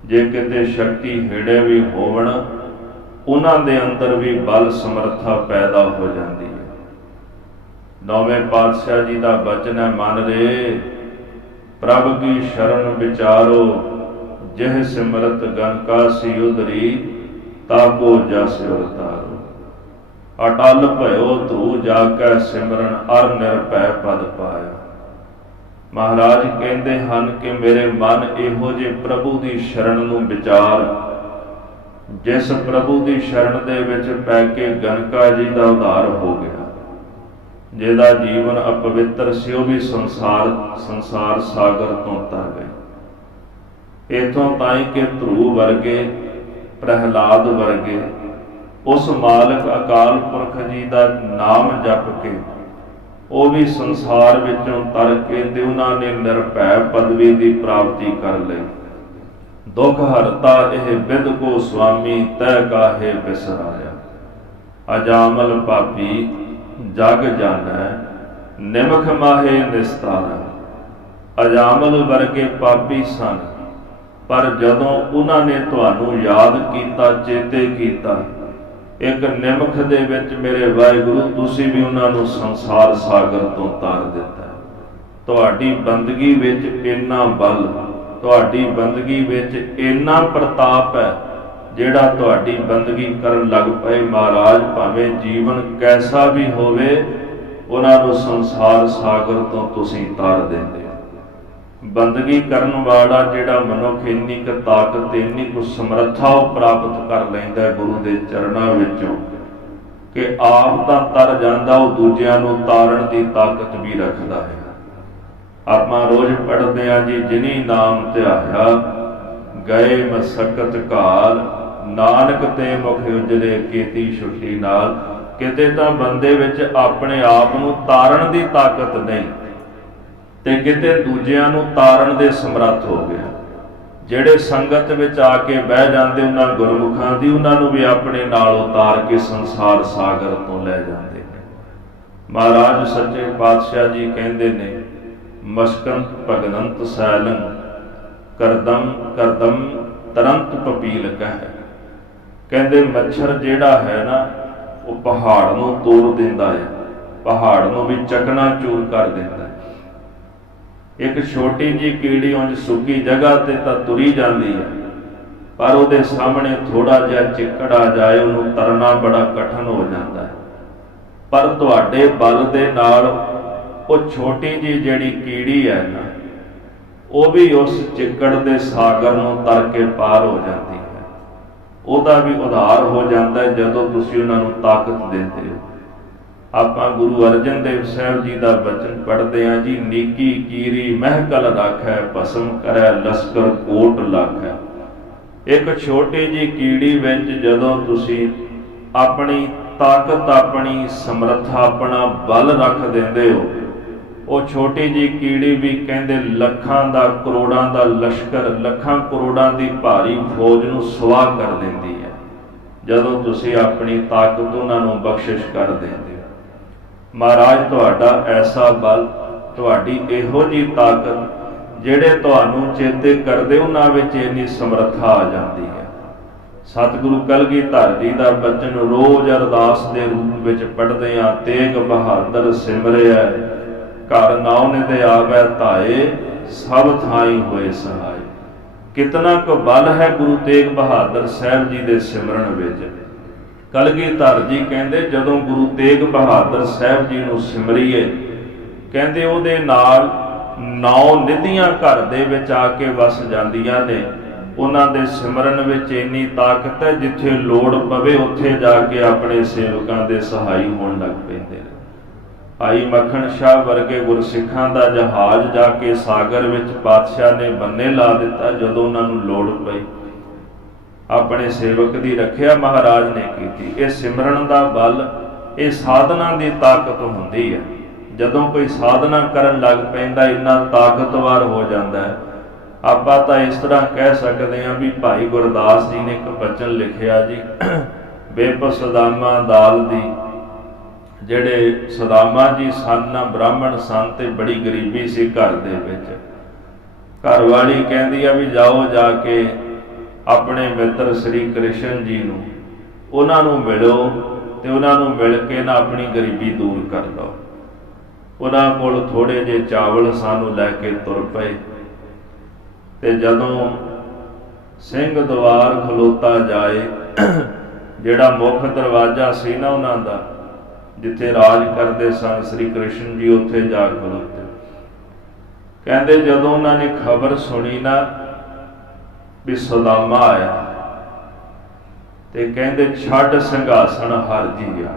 ਜੇ ਕਿਤੇ ਸ਼ਕਤੀ ਹੇੜੇ ਵੀ ਹੋਵਣ, ਉਹਨਾਂ ਦੇ ਅੰਦਰ ਵੀ ਬਲ ਸਮਰੱਥਾ ਪੈਦਾ ਹੋ ਜਾਂਦੀ ਹੈ। 9ਵੇਂ ਪਾਤਸ਼ਾਹ ਜੀ ਦਾ ਬਚਨ ਹੈ, ਮਨ ਰੇ ਪ੍ਰਭ ਕੀ ਸ਼ਰਨ ਵਿਚਾਰੋ, ਜਿਹ ਸਿਮਰਤ ਗਨਕਾਸੀ ਉਦਰੀ, ਤਾਕੋ ਜਸ ਉਤਾਰੋ। ਅਟਲ ਭਇਓ ਧੂ ਜਾ ਕੈ ਸਿਮਰਨ, ਅਰ ਨਿਰਭੈ ਪਦ ਪਾਇਆ। ਮਹਾਰਾਜ ਕਹਿੰਦੇ ਹਨ ਕਿ ਮੇਰੇ ਮਨ ਇਹੋ ਜਿਹੇ ਪ੍ਰਭੂ ਦੀ ਸ਼ਰਨ ਨੂੰ ਵਿਚਾਰ, ਜਿਸ ਪ੍ਰਭੂ ਦੀ ਸ਼ਰਨ ਦੇ ਵਿੱਚ ਪੈ ਕੇ ਗਨਕਾ ਜੀ ਦਾ ਉਧਾਰ ਹੋ ਗਿਆ, ਜਿਹਦਾ ਜੀਵਨ ਅਪਵਿੱਤਰ ਸੀ, ਉਹ ਵੀ ਸੰਸਾਰ ਸਾਗਰ ਤੋਂ ਤਰ ਗਏ। ਇੱਥੋਂ ਤਾਈਂ ਕਿ ਧਰੂ ਵਰਗੇ, ਪ੍ਰਹਿਲਾਦ ਵਰਗੇ ਉਸ ਮਾਲਕ ਅਕਾਲ ਪੁਰਖ ਜੀ ਦਾ ਨਾਮ ਜਪ ਕੇ ਉਹ ਵੀ ਸੰਸਾਰ ਵਿੱਚੋਂ ਤਰ ਕੇ ਤੇ ਉਹਨਾਂ ਨੇ ਨਿਰਭੈ ਪਦਵੀ ਦੀ ਪ੍ਰਾਪਤੀ ਕਰ ਲਈ। ਦੁੱਖ ਹਰਤਾ ਇਹ ਬਿਦ ਕੋ ਸੁਆਮੀ, ਤੈ ਕਾਹੇ ਬਿਸਰਾਇਆ। ਅਜਾਮਲ ਪਾਪੀ ਜਗ ਜਾਣੈ, ਨਿਮਖ ਮਾਹੇ ਨਿਸਤਾਰਾ। ਅਜਾਮਲ ਵਰਗੇ ਪਾਪੀ ਸਨ, ਪਰ ਜਦੋਂ ਉਹਨਾਂ ਨੇ ਤੁਹਾਨੂੰ ਯਾਦ ਕੀਤਾ, ਚੇਤੇ ਕੀਤਾ, ਇੱਕ ਨਿਮਖ ਦੇ ਵਿੱਚ ਮੇਰੇ ਵਾਹਿਗੁਰੂ ਤੁਸੀਂ ਵੀ ਉਹਨਾਂ ਨੂੰ ਸੰਸਾਰ ਸਾਗਰ ਤੋਂ ਤਾਰ ਦਿੱਤਾ। ਤੁਹਾਡੀ ਬੰਦਗੀ ਵਿੱਚ ਇੰਨਾ ਬਲ, ਤੁਹਾਡੀ ਬੰਦਗੀ ਵਿੱਚ ਇੰਨਾ ਪ੍ਰਤਾਪ ਹੈ, ਜਿਹੜਾ ਤੁਹਾਡੀ ਬੰਦਗੀ ਕਰਨ ਲੱਗ ਪਏ ਮਹਾਰਾਜ, ਭਾਵੇਂ ਜੀਵਨ ਕੈਸਾ ਵੀ ਹੋਵੇ, ਉਹਨਾਂ ਨੂੰ ਸੰਸਾਰ ਸਾਗਰ ਤੋਂ ਤੁਸੀਂ ਤਾਰ ਦਿੰਦੇ ਹੋ। ਬੰਦਗੀ ਕਰਨ ਵਾਲਾ ਜਿਹੜਾ ਮਨੁੱਖ ਇੰਨੀ ਕੁ ਤਾਕਤ, ਇੰਨੀ ਕੁ ਸਮਰੱਥਾ ਉਹ ਪ੍ਰਾਪਤ ਕਰ ਲੈਂਦਾ ਗੁਰੂ ਦੇ ਚਰਨਾਂ ਵਿੱਚੋਂ, ਕਿ ਆਪ ਤਾਂ ਤਰ ਜਾਂਦਾ, ਉਹ ਦੂਜਿਆਂ ਨੂੰ ਤਾਰਨ ਦੀ ਤਾਕਤ ਵੀ ਰੱਖਦਾ ਹੈ। ਆਪਾਂ ਰੋਜ਼ ਪੜ੍ਹਦੇ ਹਾਂ ਜੀ, ਜਿਨੀ ਨਾਮ ਧਿਆਇਆ ਗਏ ਮਸਕਤ ਘਾਲ, ਨਾਨਕ ਤੇ ਮੁਖ ਉਜਲੇ ਕੀਤੀ ਛੁੱਟੀ ਨਾਲ। ਕਿਤੇ ਤਾਂ ਬੰਦੇ ਵਿੱਚ ਆਪਣੇ ਆਪ ਨੂੰ ਤਾਰਨ ਦੀ ਤਾਕਤ ਨਹੀਂ, ਤੇ ਕਿਤੇ ਦੂਜਿਆਂ ਨੂੰ ਤਾਰਨ ਦੇ ਸਮਰੱਥ ਹੋ ਗਿਆ। ਜਿਹੜੇ ਸੰਗਤ ਵਿੱਚ ਆ ਕੇ ਬਹਿ ਜਾਂਦੇ ਉਹਨਾਂ ਗੁਰਮੁਖਾਂ ਦੀ, ਉਹਨਾਂ ਨੂੰ ਵੀ ਆਪਣੇ ਨਾਲ ਉਤਾਰ ਕੇ ਸੰਸਾਰ ਸਾਗਰ ਤੋਂ ਲੈ ਜਾਂਦੇ ਨੇ। ਮਹਾਰਾਜ ਸੱਚੇ ਪਾਤਸ਼ਾਹ ਜੀ ਕਹਿੰਦੇ ਨੇ, ਮਸਕੰਤ ਭਗਨੰਤ ਸੈਲੰ ਕਰਦਮ ਕਰਦਮ ਤਰੰਤ ਪਪੀਲ ਕਹਿ। ਕਹਿੰਦੇ ਮੱਛਰ ਜਿਹੜਾ ਹੈ ਨਾ, ਉਹ ਪਹਾੜ ਨੂੰ ਤੋੜ ਦਿੰਦਾ ਹੈ, ਪਹਾੜ ਨੂੰ ਵੀ ਚਕਨਾ ਚੂਰ ਕਰ ਦਿੰਦਾ ਹੈ। ਇੱਕ ਛੋਟੀ ਜਿਹੀ ਕੀੜੀ ਉਂਝ ਸੁੱਕੀ ਜਗ੍ਹਾ ਤੇ ਤਾਂ ਤੁਰੀ ਜਾਂਦੀ ਹੈ, ਪਰ ਉਹਦੇ ਸਾਹਮਣੇ ਥੋੜਾ ਜਿਹਾ ਚਿੱਕੜ ਆ ਜਾਏ, ਉਹਨੂੰ ਤਰਨਾ ਬੜਾ ਕਠਿਨ ਹੋ ਜਾਂਦਾ ਹੈ। ਪਰ ਤੁਹਾਡੇ ਬਲ ਦੇ ਨਾਲ ਉਹ ਛੋਟੀ ਜਿਹੀ ਜਿਹੜੀ ਕੀੜੀ ਹੈ ਨਾ, ਉਹ ਵੀ ਉਸ ਚਿੱਕੜ ਦੇ ਸਾਗਰ ਨੂੰ ਤਰ ਕੇ ਪਾਰ ਹੋ ਜਾਂਦੀ ਹੈ। ਉਹਦਾ ਵੀ ਉਧਾਰ ਹੋ ਜਾਂਦਾ ਹੈ ਜਦੋਂ ਤੁਸੀਂ ਉਹਨਾਂ ਨੂੰ ਤਾਕਤ ਦਿੰਦੇ ਹੋ। ਆਪਾਂ ਗੁਰੂ ਅਰਜਨ ਦੇਵ ਸਾਹਿਬ ਜੀ ਦਾ ਬਚਨ ਪੜ੍ਹਦੇ ਹਾਂ ਜੀ, ਨੀਕੀ ਕੀਰੀ ਮਹਿਕਲ ਰਾਖੈ, ਭਸਮ ਕਰੈ ਲਸਕਰ ਕੋਟ ਲਾਖੈ। ਇੱਕ ਛੋਟੀ ਜਿਹੀ ਕੀੜੀ ਵਿੱਚ ਜਦੋਂ ਤੁਸੀਂ ਆਪਣੀ ਤਾਕਤ, ਆਪਣੀ ਸਮਰੱਥਾ, ਆਪਣਾ ਬਲ ਰੱਖ ਦਿੰਦੇ ਹੋ, ਉਹ ਛੋਟੀ ਜਿਹੀ ਕੀੜੀ ਵੀ ਕਹਿੰਦੇ ਲੱਖਾਂ ਦਾ, ਕਰੋੜਾਂ ਦਾ ਲਸ਼ਕਰ, ਲੱਖਾਂ ਕਰੋੜਾਂ ਦੀ ਭਾਰੀ ਫੌਜ ਨੂੰ ਸਵਾਹ ਕਰ ਦਿੰਦੀ ਹੈ, ਜਦੋਂ ਤੁਸੀਂ ਆਪਣੀ ਤਾਕਤ ਉਹਨਾਂ ਨੂੰ ਬਖਸ਼ਿਸ਼ ਕਰ ਦਿੰਦੇ ਹੋ। ਮਹਾਰਾਜ ਤੁਹਾਡਾ ਐਸਾ ਬਲ, ਤੁਹਾਡੀ ਇਹੋ ਜਿਹੀ ਤਾਕਤ, ਜਿਹੜੇ ਤੁਹਾਨੂੰ ਚੇਤੇ ਕਰਦੇ ਉਹਨਾਂ ਵਿੱਚ ਇੰਨੀ ਸਮਰੱਥਾ ਆ ਜਾਂਦੀ ਹੈ। ਸਤਿਗੁਰੂ ਕਲਗੀਧਰ ਜੀ ਦਾ ਬਚਨ ਰੋਜ਼ ਅਰਦਾਸ ਦੇ ਰੂਪ ਵਿੱਚ ਪੜ੍ਹਦੇ ਹਾਂ, ਤੇਗ ਬਹਾਦਰ ਸਿਮਰਿਆ ਘਰ ਨਾਉ ਨਿਧ ਆਵੈ ਧਾਏ, ਸਭ ਥਾਈ ਹੋਏ ਸਹਾਏ। ਕਿਤਨਾ ਕੁ ਬਲ ਹੈ ਗੁਰੂ ਤੇਗ ਬਹਾਦਰ ਸਾਹਿਬ ਜੀ ਦੇ ਸਿਮਰਨ ਵਿੱਚ। ਕਲਗੀਧਰ ਜੀ ਕਹਿੰਦੇ, ਜਦੋਂ ਗੁਰੂ ਤੇਗ ਬਹਾਦਰ ਸਾਹਿਬ ਜੀ ਨੂੰ ਸਿਮਰੀਏ, ਕਹਿੰਦੇ ਉਹਦੇ ਨਾਲ 9 ਨਿਧੀਆਂ ਘਰ ਦੇ ਵਿੱਚ ਆ ਕੇ ਵਸ ਜਾਂਦੀਆਂ ਨੇ। ਉਹਨਾਂ ਦੇ ਸਿਮਰਨ ਵਿੱਚ ਇੰਨੀ ਤਾਕਤ ਹੈ, ਜਿੱਥੇ ਲੋੜ ਪਵੇ ਉੱਥੇ ਜਾ ਕੇ ਆਪਣੇ ਸੇਵਕਾਂ ਦੇ ਸਹਾਈ ਹੋਣ ਲੱਗ ਪੈਂਦੇ ਨੇ। ਭਾਈ ਮੱਖਣ ਸ਼ਾਹ ਵਰਗੇ ਗੁਰਸਿੱਖਾਂ ਦਾ ਜਹਾਜ਼ ਜਾ ਕੇ ਸਾਗਰ ਵਿੱਚ ਪਾਤਸ਼ਾਹ ਨੇ ਬੰਨੇ ਲਾ ਦਿੱਤਾ। ਜਦੋਂ ਉਹਨਾਂ ਨੂੰ ਲੋੜ ਪਈ, ਆਪਣੇ ਸੇਵਕ ਦੀ ਰੱਖਿਆ ਮਹਾਰਾਜ ਨੇ ਕੀਤੀ। ਇਹ ਸਿਮਰਨ ਦਾ ਬਲ, ਇਹ ਸਾਧਨਾ ਦੀ ਤਾਕਤ ਹੁੰਦੀ ਹੈ। ਜਦੋਂ ਕੋਈ ਸਾਧਨਾ ਕਰਨ ਲੱਗ ਪੈਂਦਾ, ਇੰਨਾ ਤਾਕਤਵਰ ਹੋ ਜਾਂਦਾ ਹੈ। ਆਪਾਂ ਤਾਂ ਇਸ ਤਰ੍ਹਾਂ ਕਹਿ ਸਕਦੇ ਹਾਂ ਵੀ ਭਾਈ ਗੁਰਦਾਸ ਜੀ ਨੇ ਇੱਕ ਬਚਨ ਲਿਖਿਆ ਜੀ, ਬੇਪ ਸਦਾਮਾ ਦਾਲ ਦੀ। ਜਿਹੜੇ ਸਦਾਮਾ ਜੀ ਸਨ, ਬ੍ਰਾਹਮਣ ਸਨ, ਤੇ ਬੜੀ ਗਰੀਬੀ ਸੀ ਘਰ ਦੇ ਵਿੱਚ। ਘਰ ਵਾਲੀ ਕਹਿੰਦੀ ਆ ਵੀ ਜਾਓ ਜਾ ਕੇ ਆਪਣੇ ਮਿੱਤਰ ਸ੍ਰੀ ਕ੍ਰਿਸ਼ਨ ਜੀ ਨੂੰ, ਉਹਨਾਂ ਨੂੰ ਮਿਲੋ, ਤੇ ਉਹਨਾਂ ਨੂੰ ਮਿਲ ਕੇ ਨਾ ਆਪਣੀ ਗਰੀਬੀ ਦੂਰ ਕਰ ਲਓ। ਉਹਨਾਂ ਕੋਲ ਥੋੜੇ ਜਿਹੇ ਚਾਵਲ ਸਾਨੂੰ ਲੈ ਕੇ ਤੁਰ ਪਏ, ਤੇ ਜਦੋਂ ਸਿੰਘ ਦੁਆਰ ਖਲੋਤਾ ਜਾਏ, ਜਿਹੜਾ ਮੁੱਖ ਦਰਵਾਜ਼ਾ ਸੀ ਨਾ ਉਹਨਾਂ ਦਾ, ਜਿੱਥੇ ਰਾਜ ਕਰਦੇ ਸਨ ਸ੍ਰੀ ਕ੍ਰਿਸ਼ਨ ਜੀ, ਉੱਥੇ ਜਾ ਖਲੋਤੇ। ਕਹਿੰਦੇ ਜਦੋਂ ਉਹਨਾਂ ਨੇ ਖਬਰ ਸੁਣੀ ਨਾ ਵੀ ਸੁਦਾਮਾ ਆਇਆ, ਤੇ ਕਹਿੰਦੇ ਛੱਡ ਸਿੰਘਾਸਣ ਹਰ ਜੀ ਆ।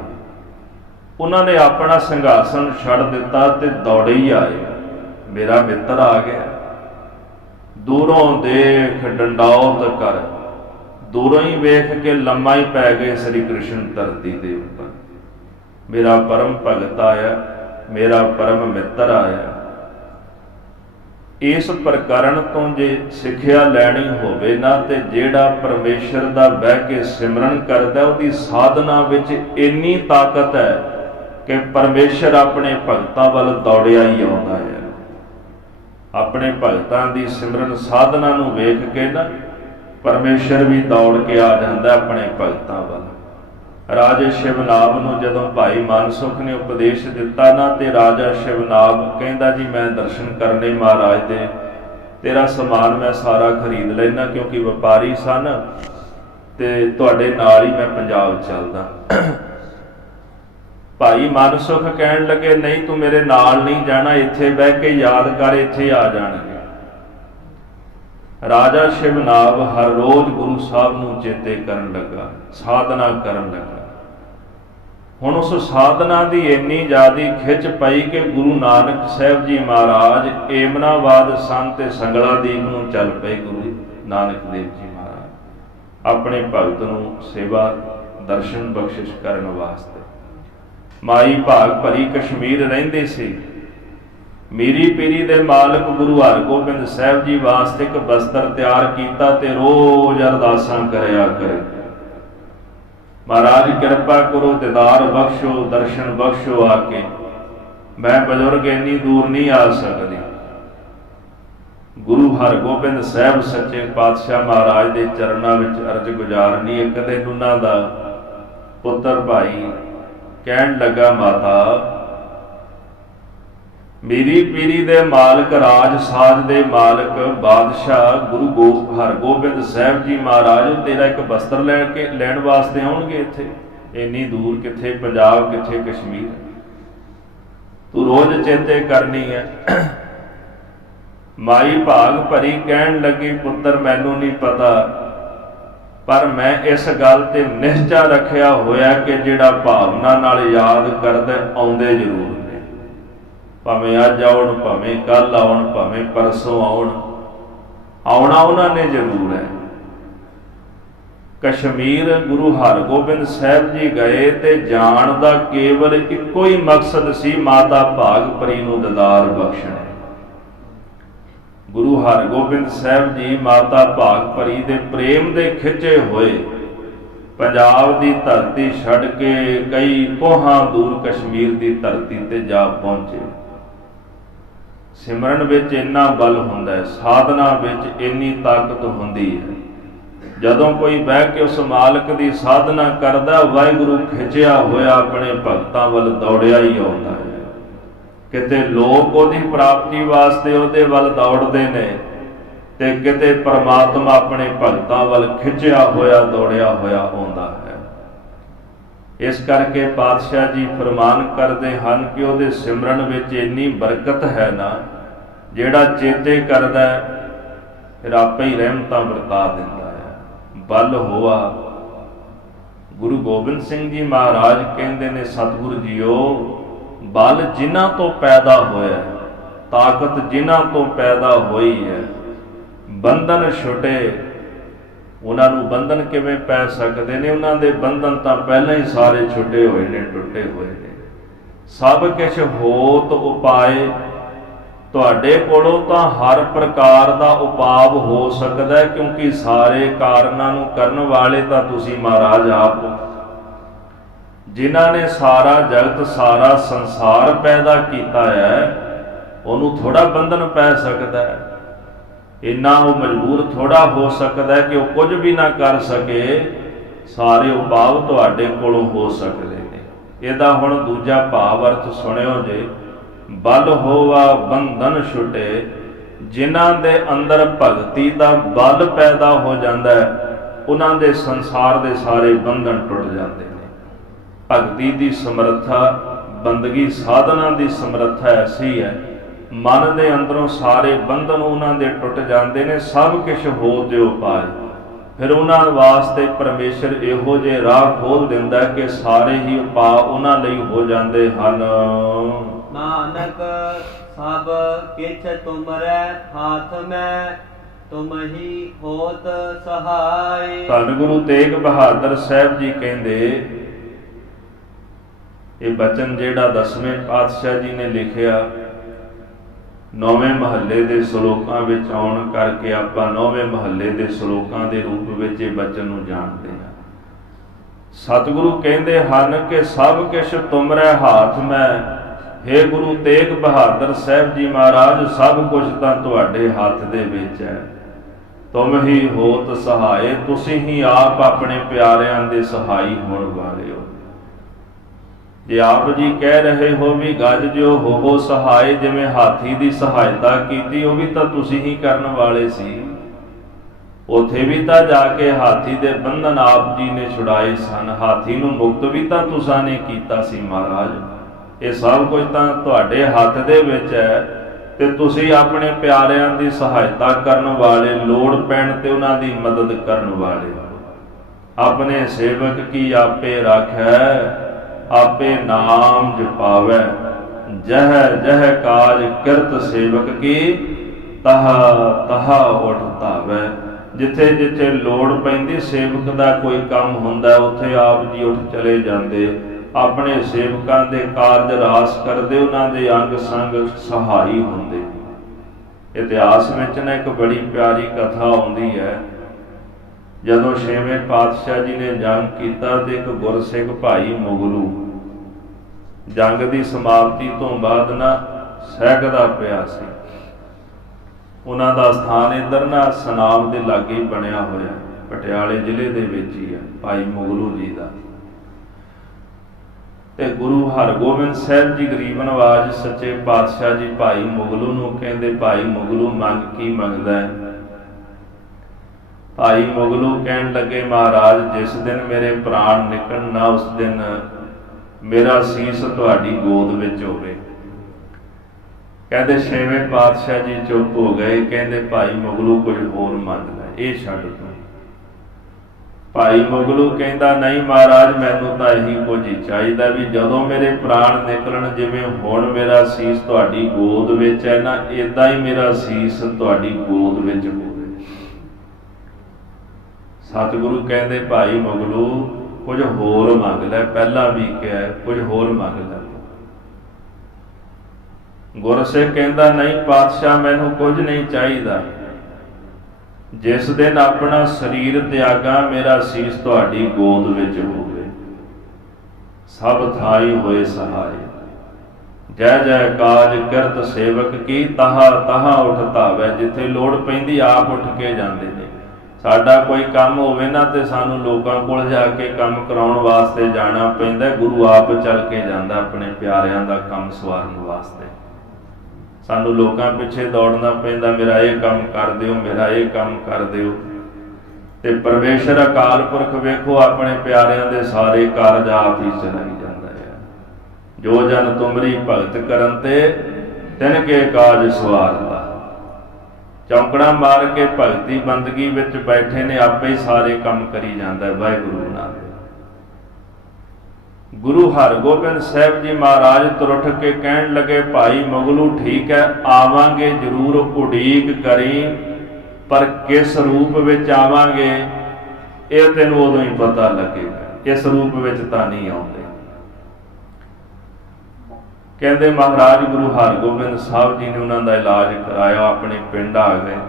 ਉਹਨਾਂ ਨੇ ਆਪਣਾ ਸਿੰਘਾਸਣ ਛੱਡ ਦਿੱਤਾ ਤੇ ਦੌੜੇ ਹੀ ਆਏ, ਮੇਰਾ ਮਿੱਤਰ ਆ ਗਿਆ। ਦੂਰੋਂ ਦੇਖ ਡੰਡੌਤ ਕਰ, ਦੂਰੋਂ ਹੀ ਵੇਖ ਕੇ ਲੰਮਾ ਹੀ ਪੈ ਗਏ ਸ੍ਰੀ ਕ੍ਰਿਸ਼ਨ ਧਰਤੀ ਦੇ ਉੱਪਰ। ਮੇਰਾ ਪਰਮ ਭਗਤ ਆਇਆ, ਮੇਰਾ ਪਰਮ ਮਿੱਤਰ ਆਇਆ। ਇਸ ਪ੍ਰਕਰਨ ਤੋਂ ਜੇ ਸਿੱਖਿਆ ਲੈਣੀ ਹੋਵੇ ਨਾ, ਤੇ ਜਿਹੜਾ ਪਰਮੇਸ਼ਰ ਦਾ ਬਹਿ ਕੇ ਸਿਮਰਨ ਕਰਦਾ, ਉਹਦੀ ਸਾਧਨਾ ਵਿੱਚ ਇੰਨੀ ਤਾਕਤ ਹੈ ਕਿ ਪਰਮੇਸ਼ਰ ਆਪਣੇ ਭਗਤਾਂ ਵੱਲ ਦੌੜਿਆ ਹੀ ਆਉਂਦਾ ਹੈ। ਆਪਣੇ ਭਗਤਾਂ ਦੀ ਸਿਮਰਨ ਸਾਧਨਾ ਨੂੰ ਵੇਖ ਕੇ ਨਾ ਪਰਮੇਸ਼ਰ ਵੀ ਦੌੜ ਕੇ ਆ ਜਾਂਦਾ ਆਪਣੇ ਭਗਤਾਂ ਵੱਲ। ਰਾਜੇ ਸ਼ਿਵਨਾਭ ਨੂੰ ਜਦੋਂ ਭਾਈ ਮਨਸੁਖ ਨੇ ਉਪਦੇਸ਼ ਦਿੱਤਾ ਨਾ, ਤੇ ਰਾਜਾ ਸ਼ਿਵਨਾਭ ਕਹਿੰਦਾ ਜੀ ਮੈਂ ਦਰਸ਼ਨ ਕਰਨੇ ਮਹਾਰਾਜ ਦੇ, ਤੇਰਾ ਸਮਾਨ ਮੈਂ ਸਾਰਾ ਖਰੀਦ ਲੈਣਾ, ਕਿਉਂਕਿ ਵਪਾਰੀ ਸਨ, ਤੇ ਤੁਹਾਡੇ ਨਾਲ ਹੀ ਮੈਂ ਪੰਜਾਬ ਚੱਲਦਾ। ਭਾਈ ਮਨਸੁਖ ਕਹਿਣ ਲੱਗੇ ਨਹੀਂ, ਤੂੰ ਮੇਰੇ ਨਾਲ ਨਹੀਂ ਜਾਣਾ, ਇੱਥੇ ਬਹਿ ਕੇ ਯਾਦ ਕਰ, ਇੱਥੇ ਆ ਜਾਣਗੇ। ਰਾਜਾ ਸ਼ਿਵਨਾਭ ਹਰ ਰੋਜ਼ ਗੁਰੂ ਸਾਹਿਬ ਨੂੰ ਚੇਤੇ ਕਰਨ ਲੱਗਾ, ਸਾਧਨਾ ਕਰਨ ਲੱਗਾ। ਹੁਣ ਉਸ ਸਾਧਨਾ ਦੀ ਇੰਨੀ ਜ਼ਿਆਦੀ ਖਿੱਚ ਪਈ ਕਿ ਗੁਰੂ ਨਾਨਕ ਸਾਹਿਬ ਜੀ ਮਹਾਰਾਜ ਏਮਨਾਬਾਦ ਸੰਨ ਤੇ ਸੰਗਲਾਦੀਪ ਨੂੰ ਚੱਲ ਪਏ। ਗੁਰੂ ਨਾਨਕ ਦੇਵ ਜੀ ਮਹਾਰਾਜ ਆਪਣੇ ਭਗਤ ਨੂੰ ਸੇਵਾ ਦਰਸ਼ਨ ਬਖਸ਼ਿਸ਼ ਕਰਨ ਵਾਸਤੇ। ਮਾਈ ਭਾਗ ਭਰੀ ਕਸ਼ਮੀਰ ਰਹਿੰਦੇ ਸੀ। ਮੀਰੀ ਪੀਰੀ ਦੇ ਮਾਲਕ ਗੁਰੂ ਹਰਗੋਬਿੰਦ ਸਾਹਿਬ ਜੀ ਵਾਸਤੇ ਇੱਕ ਬਸਤਰ ਤਿਆਰ ਕੀਤਾ ਤੇ ਰੋਜ਼ ਅਰਦਾਸਾਂ ਕਰਿਆ ਕਰੇ, ਮਹਾਰਾਜ ਕਿਰਪਾ ਕਰੋ, ਦੀਦਾਰ ਬਖਸ਼ੋ, ਦਰਸ਼ਨ ਬਖਸ਼ੋ ਆ ਕੇ, ਮੈਂ ਬਜ਼ੁਰਗ ਇੰਨੀ ਦੂਰ ਨਹੀਂ ਆ ਸਕਦੀ। ਗੁਰੂ ਹਰਗੋਬਿੰਦ ਸਾਹਿਬ ਸੱਚੇ ਪਾਤਸ਼ਾਹ ਮਹਾਰਾਜ ਦੇ ਚਰਨਾਂ ਵਿੱਚ ਅਰਜ਼ ਗੁਜ਼ਾਰਨੀ। ਇੱਕ ਦਿਨ ਉਹਨਾਂ ਦਾ ਪੁੱਤਰ ਭਾਈ ਕਹਿਣ ਲੱਗਾ, ਮਾਤਾ ਮੀਰੀ ਪੀਰੀ ਦੇ ਮਾਲਕ, ਰਾਜ ਸਾਜ ਦੇ ਮਾਲਕ ਬਾਦਸ਼ਾਹ ਗੁਰੂ ਹਰਗੋਬਿੰਦ ਸਾਹਿਬ ਜੀ ਮਹਾਰਾਜ ਤੇਰਾ ਇੱਕ ਬਸਤਰ ਲੈਣ ਵਾਸਤੇ ਆਉਣਗੇ ਇੱਥੇ, ਇੰਨੀ ਦੂਰ, ਕਿੱਥੇ ਪੰਜਾਬ, ਕਿੱਥੇ ਕਸ਼ਮੀਰ, ਤੂੰ ਰੋਜ਼ ਚੇਤੇ ਕਰਨੀ ਹੈ। ਮਾਈ ਭਾਗ ਭਰੀ ਕਹਿਣ ਲੱਗੀ, ਪੁੱਤਰ ਮੈਨੂੰ ਨਹੀਂ ਪਤਾ, ਪਰ ਮੈਂ ਇਸ ਗੱਲ ਤੇ ਨਿਸ਼ਚਾ ਰੱਖਿਆ ਹੋਇਆ ਕਿ ਜਿਹੜਾ ਭਾਵਨਾ ਨਾਲ ਯਾਦ ਕਰਦਾ ਆਉਂਦੇ ਜ਼ਰੂਰ ਨੇ, ਭਾਵੇਂ ਅੱਜ ਆਉਣ, ਭਾਵੇਂ ਕੱਲ ਆਉਣ, ਭਾਵੇਂ ਪਰਸੋਂ ਆਉਣ, ਆਉਣਾ ਉਹਨਾਂ ਨੇ ਜ਼ਰੂਰ ਹੈ। ਕਸ਼ਮੀਰ ਗੁਰੂ ਹਰਗੋਬਿੰਦ ਸਾਹਿਬ ਜੀ ਗਏ ਤੇ ਜਾਣ ਦਾ ਕੇਵਲ ਇੱਕੋ ਹੀ ਮਕਸਦ ਸੀ, ਮਾਤਾ ਭਾਗ ਭਰੀ ਨੂੰ ਦੀਦਾਰ ਬਖਸ਼ਣਾ। ਗੁਰੂ ਹਰਗੋਬਿੰਦ ਸਾਹਿਬ ਜੀ ਮਾਤਾ ਭਾਗ ਭਰੀ ਦੇ ਪ੍ਰੇਮ ਦੇ ਖਿੱਚੇ ਹੋਏ ਪੰਜਾਬ ਦੀ ਧਰਤੀ ਛੱਡ ਕੇ ਕਈ ਕੋਹਾਂ ਦੂਰ ਕਸ਼ਮੀਰ ਦੀ ਧਰਤੀ ਤੇ ਜਾ ਪਹੁੰਚੇ। ਸਿਮਰਨ ਵਿੱਚ ਇੰਨਾ ਬਲ ਹੁੰਦਾ ਹੈ, ਸਾਧਨਾ ਵਿੱਚ ਇੰਨੀ ਤਾਕਤ ਹੁੰਦੀ ਹੈ। ਜਦੋਂ ਕੋਈ ਬਹਿ ਕੇ ਉਸ ਮਾਲਕ ਦੀ ਸਾਧਨਾ ਕਰਦਾ, ਵਾਹਿਗੁਰੂ ਖਿੱਚਿਆ ਹੋਇਆ ਆਪਣੇ ਭਗਤਾਂ ਵੱਲ ਦੌੜਿਆ ਹੀ ਆਉਂਦਾ ਹੈ। ਕਿਤੇ ਲੋਕ ਉਹਦੀ ਪ੍ਰਾਪਤੀ ਵਾਸਤੇ ਉਹਦੇ ਵੱਲ ਦੌੜਦੇ ਨੇ, ਤੇ ਕਿਤੇ ਪਰਮਾਤਮਾ ਆਪਣੇ ਭਗਤਾਂ ਵੱਲ ਖਿੱਚਿਆ ਹੋਇਆ ਦੌੜਿਆ ਹੋਇਆ ਆਉਂਦਾ ਹੈ। ਇਸ ਕਰਕੇ ਪਾਤਸ਼ਾਹ ਜੀ ਫਰਮਾਨ ਕਰਦੇ ਹਨ ਕਿ ਉਹਦੇ ਸਿਮਰਨ ਵਿੱਚ ਇੰਨੀ ਬਰਕਤ ਹੈ ਨਾ, ਜਿਹੜਾ ਚੇਤੇ ਕਰਦਾ ਫਿਰ ਆਪੇ ਹੀ ਰਹਿਮਤਾਂ ਵਰਤਾ ਦਿੰਦਾ ਹੈ। ਬਲ ਹੋਆ ਗੁਰੂ ਗੋਬਿੰਦ ਸਿੰਘ ਜੀ ਮਹਾਰਾਜ ਕਹਿੰਦੇ ਨੇ, ਸਤਿਗੁਰੂ ਜੀਓ, ਬਲ ਜਿਨ੍ਹਾਂ ਤੋਂ ਪੈਦਾ ਹੋਇਆ, ਤਾਕਤ ਜਿਨ੍ਹਾਂ ਤੋਂ ਪੈਦਾ ਹੋਈ ਹੈ, ਬੰਧਨ ਛੁੱਟੇ, ਉਹਨਾਂ ਨੂੰ ਬੰਧਨ ਕਿਵੇਂ ਪੈ ਸਕਦੇ ਨੇ? ਉਹਨਾਂ ਦੇ ਬੰਧਨ ਤਾਂ ਪਹਿਲਾਂ ਹੀ ਸਾਰੇ ਛੁੱਟੇ ਹੋਏ ਨੇ, ਟੁੱਟੇ ਹੋਏ ਨੇ। ਸਭ ਕੁਛ ਹੋਤ ਉਪਾਏ, ਤੁਹਾਡੇ ਕੋਲੋਂ ਤਾਂ ਹਰ ਪ੍ਰਕਾਰ ਦਾ ਉਪਾਅ ਹੋ ਸਕਦਾ, ਕਿਉਂਕਿ ਸਾਰੇ ਕਾਰਨਾਂ ਨੂੰ ਕਰਨ ਵਾਲੇ ਤਾਂ ਤੁਸੀਂ ਮਹਾਰਾਜ ਆਪ ਹੋ। ਜਿਨ੍ਹਾਂ ਨੇ ਸਾਰਾ ਜਗਤ, ਸਾਰਾ ਸੰਸਾਰ ਪੈਦਾ ਕੀਤਾ ਹੈ, ਉਹਨੂੰ ਥੋੜਾ ਬੰਧਨ ਪੈ ਸਕਦਾ ਹੈ? ਇੰਨਾ ਉਹ ਮਜਬੂਰ ਥੋੜਾ ਹੋ ਸਕਦਾ ਹੈ ਕਿ ਉਹ ਕੁਝ ਵੀ ਨਾ ਕਰ ਸਕੇ? ਸਾਰੇ ਉਪਾਅ ਤੁਹਾਡੇ ਕੋਲੋਂ ਹੋ ਸਕਦੇ ਨੇ। ਇਹਦਾ ਹੁਣ ਦੂਜਾ ਭਾਵ ਅਰਥ ਸੁਣਿਓ ਜੇ, ਬਲ ਹੋਵਾ ਬੰਧਨ ਛੁੱਟੇ, ਜਿਨ੍ਹਾਂ ਦੇ ਅੰਦਰ ਭਗਤੀ ਦਾ ਬਲ ਪੈਦਾ ਹੋ ਜਾਂਦਾ ਹੈ, ਉਹਨਾਂ ਦੇ ਸੰਸਾਰ ਦੇ ਸਾਰੇ ਬੰਧਨ ਟੁੱਟ ਜਾਂਦੇ ਨੇ। ਭਗਤੀ ਦੀ ਸਮਰੱਥਾ, ਬੰਦਗੀ ਸਾਧਨਾ ਦੀ ਸਮਰੱਥਾ ਐਸੀ ਹੈ, ਮਨ ਦੇ ਅੰਦਰੋਂ ਸਾਰੇ ਬੰਧਨ ਉਹਨਾਂ ਦੇ ਟੁੱਟ ਜਾਂਦੇ ਨੇ। ਸਭ ਕੁਛ ਹੋ ਦਿਓ ਪਾਏ, ਫਿਰ ਉਹਨਾਂ ਵਾਸਤੇ ਪਰਮੇਸ਼ਰ ਇਹੋ ਜਿਹੇ ਰਾਹ ਖੋਲ ਦਿੰਦਾ ਕਿ ਸਾਰੇ ਹੀ ਉਪਾਅ ਉਹਨਾਂ ਲਈ ਹੋ ਜਾਂਦੇ ਹਨ। ਨਾਨਕ ਸਭ ਕਿਛ ਤੁਮਰੇ ਹਾਥ ਮੈਂ, ਤੁਮ ਹੀ ਹੋਤ ਸਹਾਈ। ਧੰਨ ਗੁਰੂ ਤੇਗ ਬਹਾਦਰ ਸਾਹਿਬ ਜੀ ਕਹਿੰਦੇ, ਇਹ ਬਚਨ ਜਿਹੜਾ 10ਵੇਂ ਪਾਤਸ਼ਾਹ ਜੀ ਨੇ ਲਿਖਿਆ, 9ਵੇਂ ਮਹੱਲੇ ਦੇ ਸ਼ਲੋਕਾਂ ਵਿੱਚ ਆਉਣ ਕਰਕੇ ਆਪਾਂ 9ਵੇਂ ਮਹੱਲੇ ਦੇ ਸ਼ਲੋਕਾਂ ਦੇ ਰੂਪ ਵਿੱਚ ਇਹ ਬਚਨ ਨੂੰ ਜਾਣਦੇ ਹਾਂ। ਸਤਿਗੁਰੂ ਕਹਿੰਦੇ ਹਨ ਕਿ ਸਭ ਕੁਛ ਤੁਮਰੇ ਹਾਥ ਮੈਂ, हे गुरु तेग बहादुर साहब जी महाराज, सब कुछ तो तुहाडे हथ दे विच है। तुम ही होत सहाय, तुसी ही आप अपने प्यारिਆਂ ਦੇ सहाई होण वाले हो। जे आप जी कह रहे हो भी गज जो हो सहाय, जिवें हाथी की सहायता की वो भी तो तुसी ही करन वाले सी। उथे भी तो जाके हाथी दे बंधन आप जी ने छुड़ाए सन, हाथी नूं मुक्त भी तो तुसा ने कीता सी महाराज। ये सब कुछ तो तुहाडे हथ दे विच है ते तुसी अपने प्यारिਆਂ की सहायता करन वाले, लोड़ पैण ते उन्हां दी मदद करन वाले। अपने सेवक की आपे राखै, आपे नाम जपावै, जह जह काज किरत सेवक की, तहा तहा उठ धावै। जिथे जिथे लोड़ पैंदी सेवक दा कोई काम हुंदा, उत्थे आप जी उठ चले जांदे, अपने सेवकां दे कारज रास करदे, उन्हां दे अंग संग सहाई हुंदे। इतिहास विच ना एक बड़ी प्यारी कथा आउंदी है। जदों छेवें पातशाह जी ने जंग कीता ते एक गुरसिख भाई मुगलू जंग की समाप्ति तो बाद ना सहकदा पिया सी। उन्हां दा स्थान इधर ना सनाम दे लागे ही बनिया होया, पटियाले जिले दे विच ही है, भाई मुगलू जी दा। ते गुरु हरगोबिंद साहब जी गरीब नवाज सच्चे पातशाह जी भाई मुगलू नूं कहंदे, भाई मुगलू मंग की मंगदा है? भाई मुगलू कहन लगे, महाराज जिस दिन मेरे प्राण निकलन ना, उस दिन मेरा सीस तुहाडी गोद विच होवे। कहते छेवें पातशाह जी चुप हो गए, कहते भाई मुगलू कुछ होर मंग लै, ये छड्ड तूं। भाई मुगलू कहता नहीं महाराज, मैनूं तां यही कुछ ही चाहिदा भी जदों मेरे प्राण निकलन, जिवें हुण मेरा सीस तुहाडी गोद विच है ना, इदां ही मेरा सीस तुहाडी गोद विच होवे। सतगुरु कहते भाई मुगलू कुछ होर मंग लै, पहला भी क्या है, कुछ होर मंग लै। गुरसिख कहता नहीं पातशाह, मैनू कुछ नहीं चाहिदा, जिस दिन अपना शरीर त्यागा मेरा सीस तुहाडी गोद विच होवे। सब थाई होए सहाय, जय जय काज किरत सेवक की, तहा तहा उठ धावै। जिथे लोड़ पैंदी आप उठ के जांदे ने। साडा कोई काम होवे ना ते सानू लोकां कोल जाके काम कराउण वास्ते जाना पैंदा, गुरु आप चल के जांदा अपने प्यारिਆਂ दा काम सवारन वास्ते। सानू लोकां पिछे दौड़ना पैंदा, मेरा ये काम कर दिओ, मेरा ये काम कर दिओ। ते परमेश्वर अकाल पुरख वेखो अपने प्यारिਆਂ दे सारे कारज आप ही चलाई जांदा है। जो जन तुमरी भगत करन ते तिन के काज सवारदा। चौंकड़ा मार के भगती बंदगी विच बैठे ने, आपे ही सारे काम करी जांदा है वाहिगुरू नाल। गुरु हरगोबिंद साहब जी महाराज तुरठ के कहन लगे, भाई मुगलू ठीक है, आवांगे जरूर, उड़ीक करी, पर किस रूप विच आवांगे ये तैनूं उदों ही पता लगेगा, इस रूप विच तां नहीं आउंदे। कहते महाराज गुरु हरगोबिंद साहब जी ने उन्हों का इलाज कराया, अपने पिंड आ गए।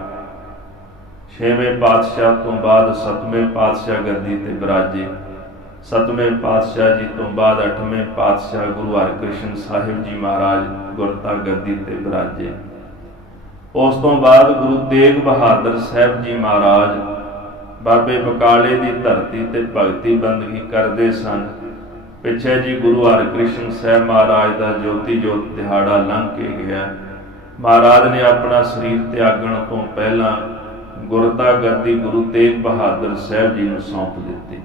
छेवें पातशाह तो बाद सतवें पातशाह गद्दी ते बिराजे। सतवें पातशाह जी तो बाद अठवें पातशाह गुरु हरकृष्ण साहिब जी महाराज गुरता गद्दी ते बिराजे। उस तो बाद गुरु तेग बहादुर साहब जी महाराज बाबे बकाले की धरती ते भगती बंदगी करते सन। पिछे जी गुरु हरकृष्ण साहब महाराज का ज्योति जोत दिहाड़ा लंघ के गया। महाराज ने अपना शरीर त्यागण तो पहला गुरता गद्दी गुरु तेग बहादुर साहब जी को सौंप दी।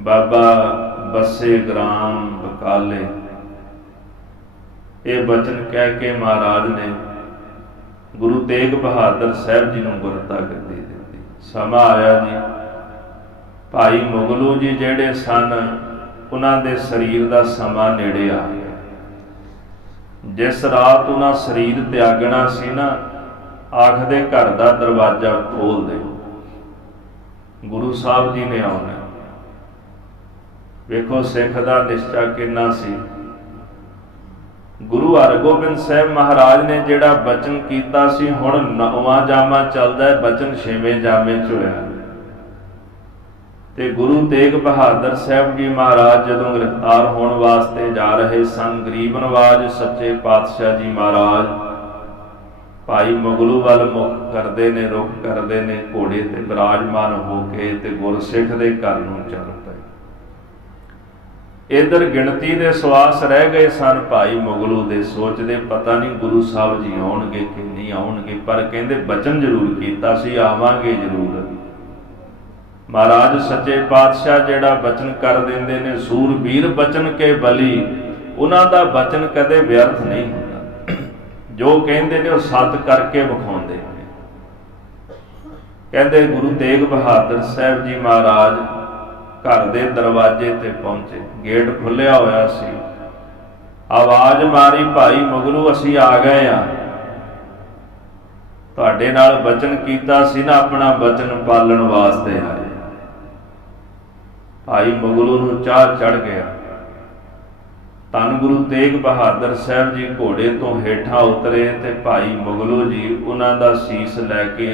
बाबा बसे ग्राम बकाले ये बचन कह के महाराज ने गुरु तेग बहादुर साहब जी को गुरता गद्दी दी। समा आया जी, भाई मुगलू जी जेड़े सन उन्हां दे शरीर का समा नेड़े आ गया। जिस रात उन्हां शरीर त्यागना सी ना, आखदे घर का दरवाजा खोल दे, गुरु साहब जी ने आना। वेखो सिख का निश्चा किन्ना सी। गुरु हरगोबिंद साहब महाराज ने जिहड़ा बचन कीता सी, हुण 9वां जामा चलदा है, बचन 6वें जामे च होया। ਤੇ ਗੁਰੂ ਤੇਗ ਬਹਾਦਰ ਸਾਹਿਬ ਜੀ ਮਹਾਰਾਜ ਜਦੋਂ ਗ੍ਰਿਫਤਾਰ ਹੋਣ ਵਾਸਤੇ ਜਾ ਰਹੇ ਸਨ, ਗਰੀਬ ਨਵਾਜ ਸੱਚੇ ਪਾਤਸ਼ਾਹ ਜੀ ਮਹਾਰਾਜ ਭਾਈ ਮੁਗਲੂ ਵੱਲ ਮੁਖ ਕਰਦੇ ਨੇ, ਰੁਖ ਕਰਦੇ ਨੇ, ਘੋੜੇ ਤੇ ਬਿਰਾਜਮਾਨ ਹੋ ਕੇ ਤੇ ਗੁਰਸਿੱਖ ਦੇ ਘਰ ਨੂੰ ਚੱਲ ਪਏ। ਇਧਰ ਗਿਣਤੀ ਦੇ ਸਵਾਸ ਰਹਿ ਗਏ ਸਨ ਭਾਈ ਮੁਗਲੂ ਦੇ, ਸੋਚਦੇ ਪਤਾ ਨਹੀਂ ਗੁਰੂ ਸਾਹਿਬ ਜੀ ਆਉਣਗੇ ਕਿ ਨਹੀਂ ਆਉਣਗੇ, ਪਰ ਕਹਿੰਦੇ ਬਚਨ ਜ਼ਰੂਰ ਕੀਤਾ ਸੀ ਆਵਾਂਗੇ ਜ਼ਰੂਰ। ਮਹਾਰਾਜ ਸੱਚੇ ਪਾਤਸ਼ਾਹ ਜਿਹੜਾ ਬਚਨ ਕਰ ਦਿੰਦੇ ਨੇ, ਸੂਰਬੀਰ ਬਚਨ ਕੇ ਬਲੀ, ਉਹਨਾਂ ਦਾ ਬਚਨ ਕਦੇ ਵਿਅਰਥ ਨਹੀਂ ਹੁੰਦਾ। ਜੋ ਕਹਿੰਦੇ ਨੇ ਉਹ ਸੱਤ ਕਰਕੇ ਵਿਖਾਉਂਦੇ ਨੇ। ਕਹਿੰਦੇ ਗੁਰੂ ਤੇਗ ਬਹਾਦਰ ਸਾਹਿਬ ਜੀ ਮਹਾਰਾਜ ਘਰ ਦੇ ਦਰਵਾਜ਼ੇ ਤੇ ਪਹੁੰਚੇ, ਗੇਟ ਖੁੱਲਿਆ ਹੋਇਆ ਸੀ। ਆਵਾਜ਼ ਮਾਰੀ, ਭਾਈ ਮੁਗਲੂ ਅਸੀਂ ਆ ਗਏ ਆ, ਤੁਹਾਡੇ ਨਾਲ ਬਚਨ ਕੀਤਾ ਸੀ ਨਾ, ਆਪਣਾ ਬਚਨ ਪਾਲਣ ਵਾਸਤੇ ਆਏ। ਭਾਈ ਮੁਗਲੂ ਨੂੰ ਚਾਹ ਚੜ ਗਿਆ। ਧੰਨ ਗੁਰੂ ਤੇਗ ਬਹਾਦਰ ਸਾਹਿਬ ਜੀ ਘੋੜੇ ਤੋਂ ਹੇਠਾਂ ਉਤਰੇ ਤੇ ਭਾਈ ਮੁਗਲੂ ਜੀ ਉਹਨਾਂ ਦਾ ਸੀਸ ਲੈ ਕੇ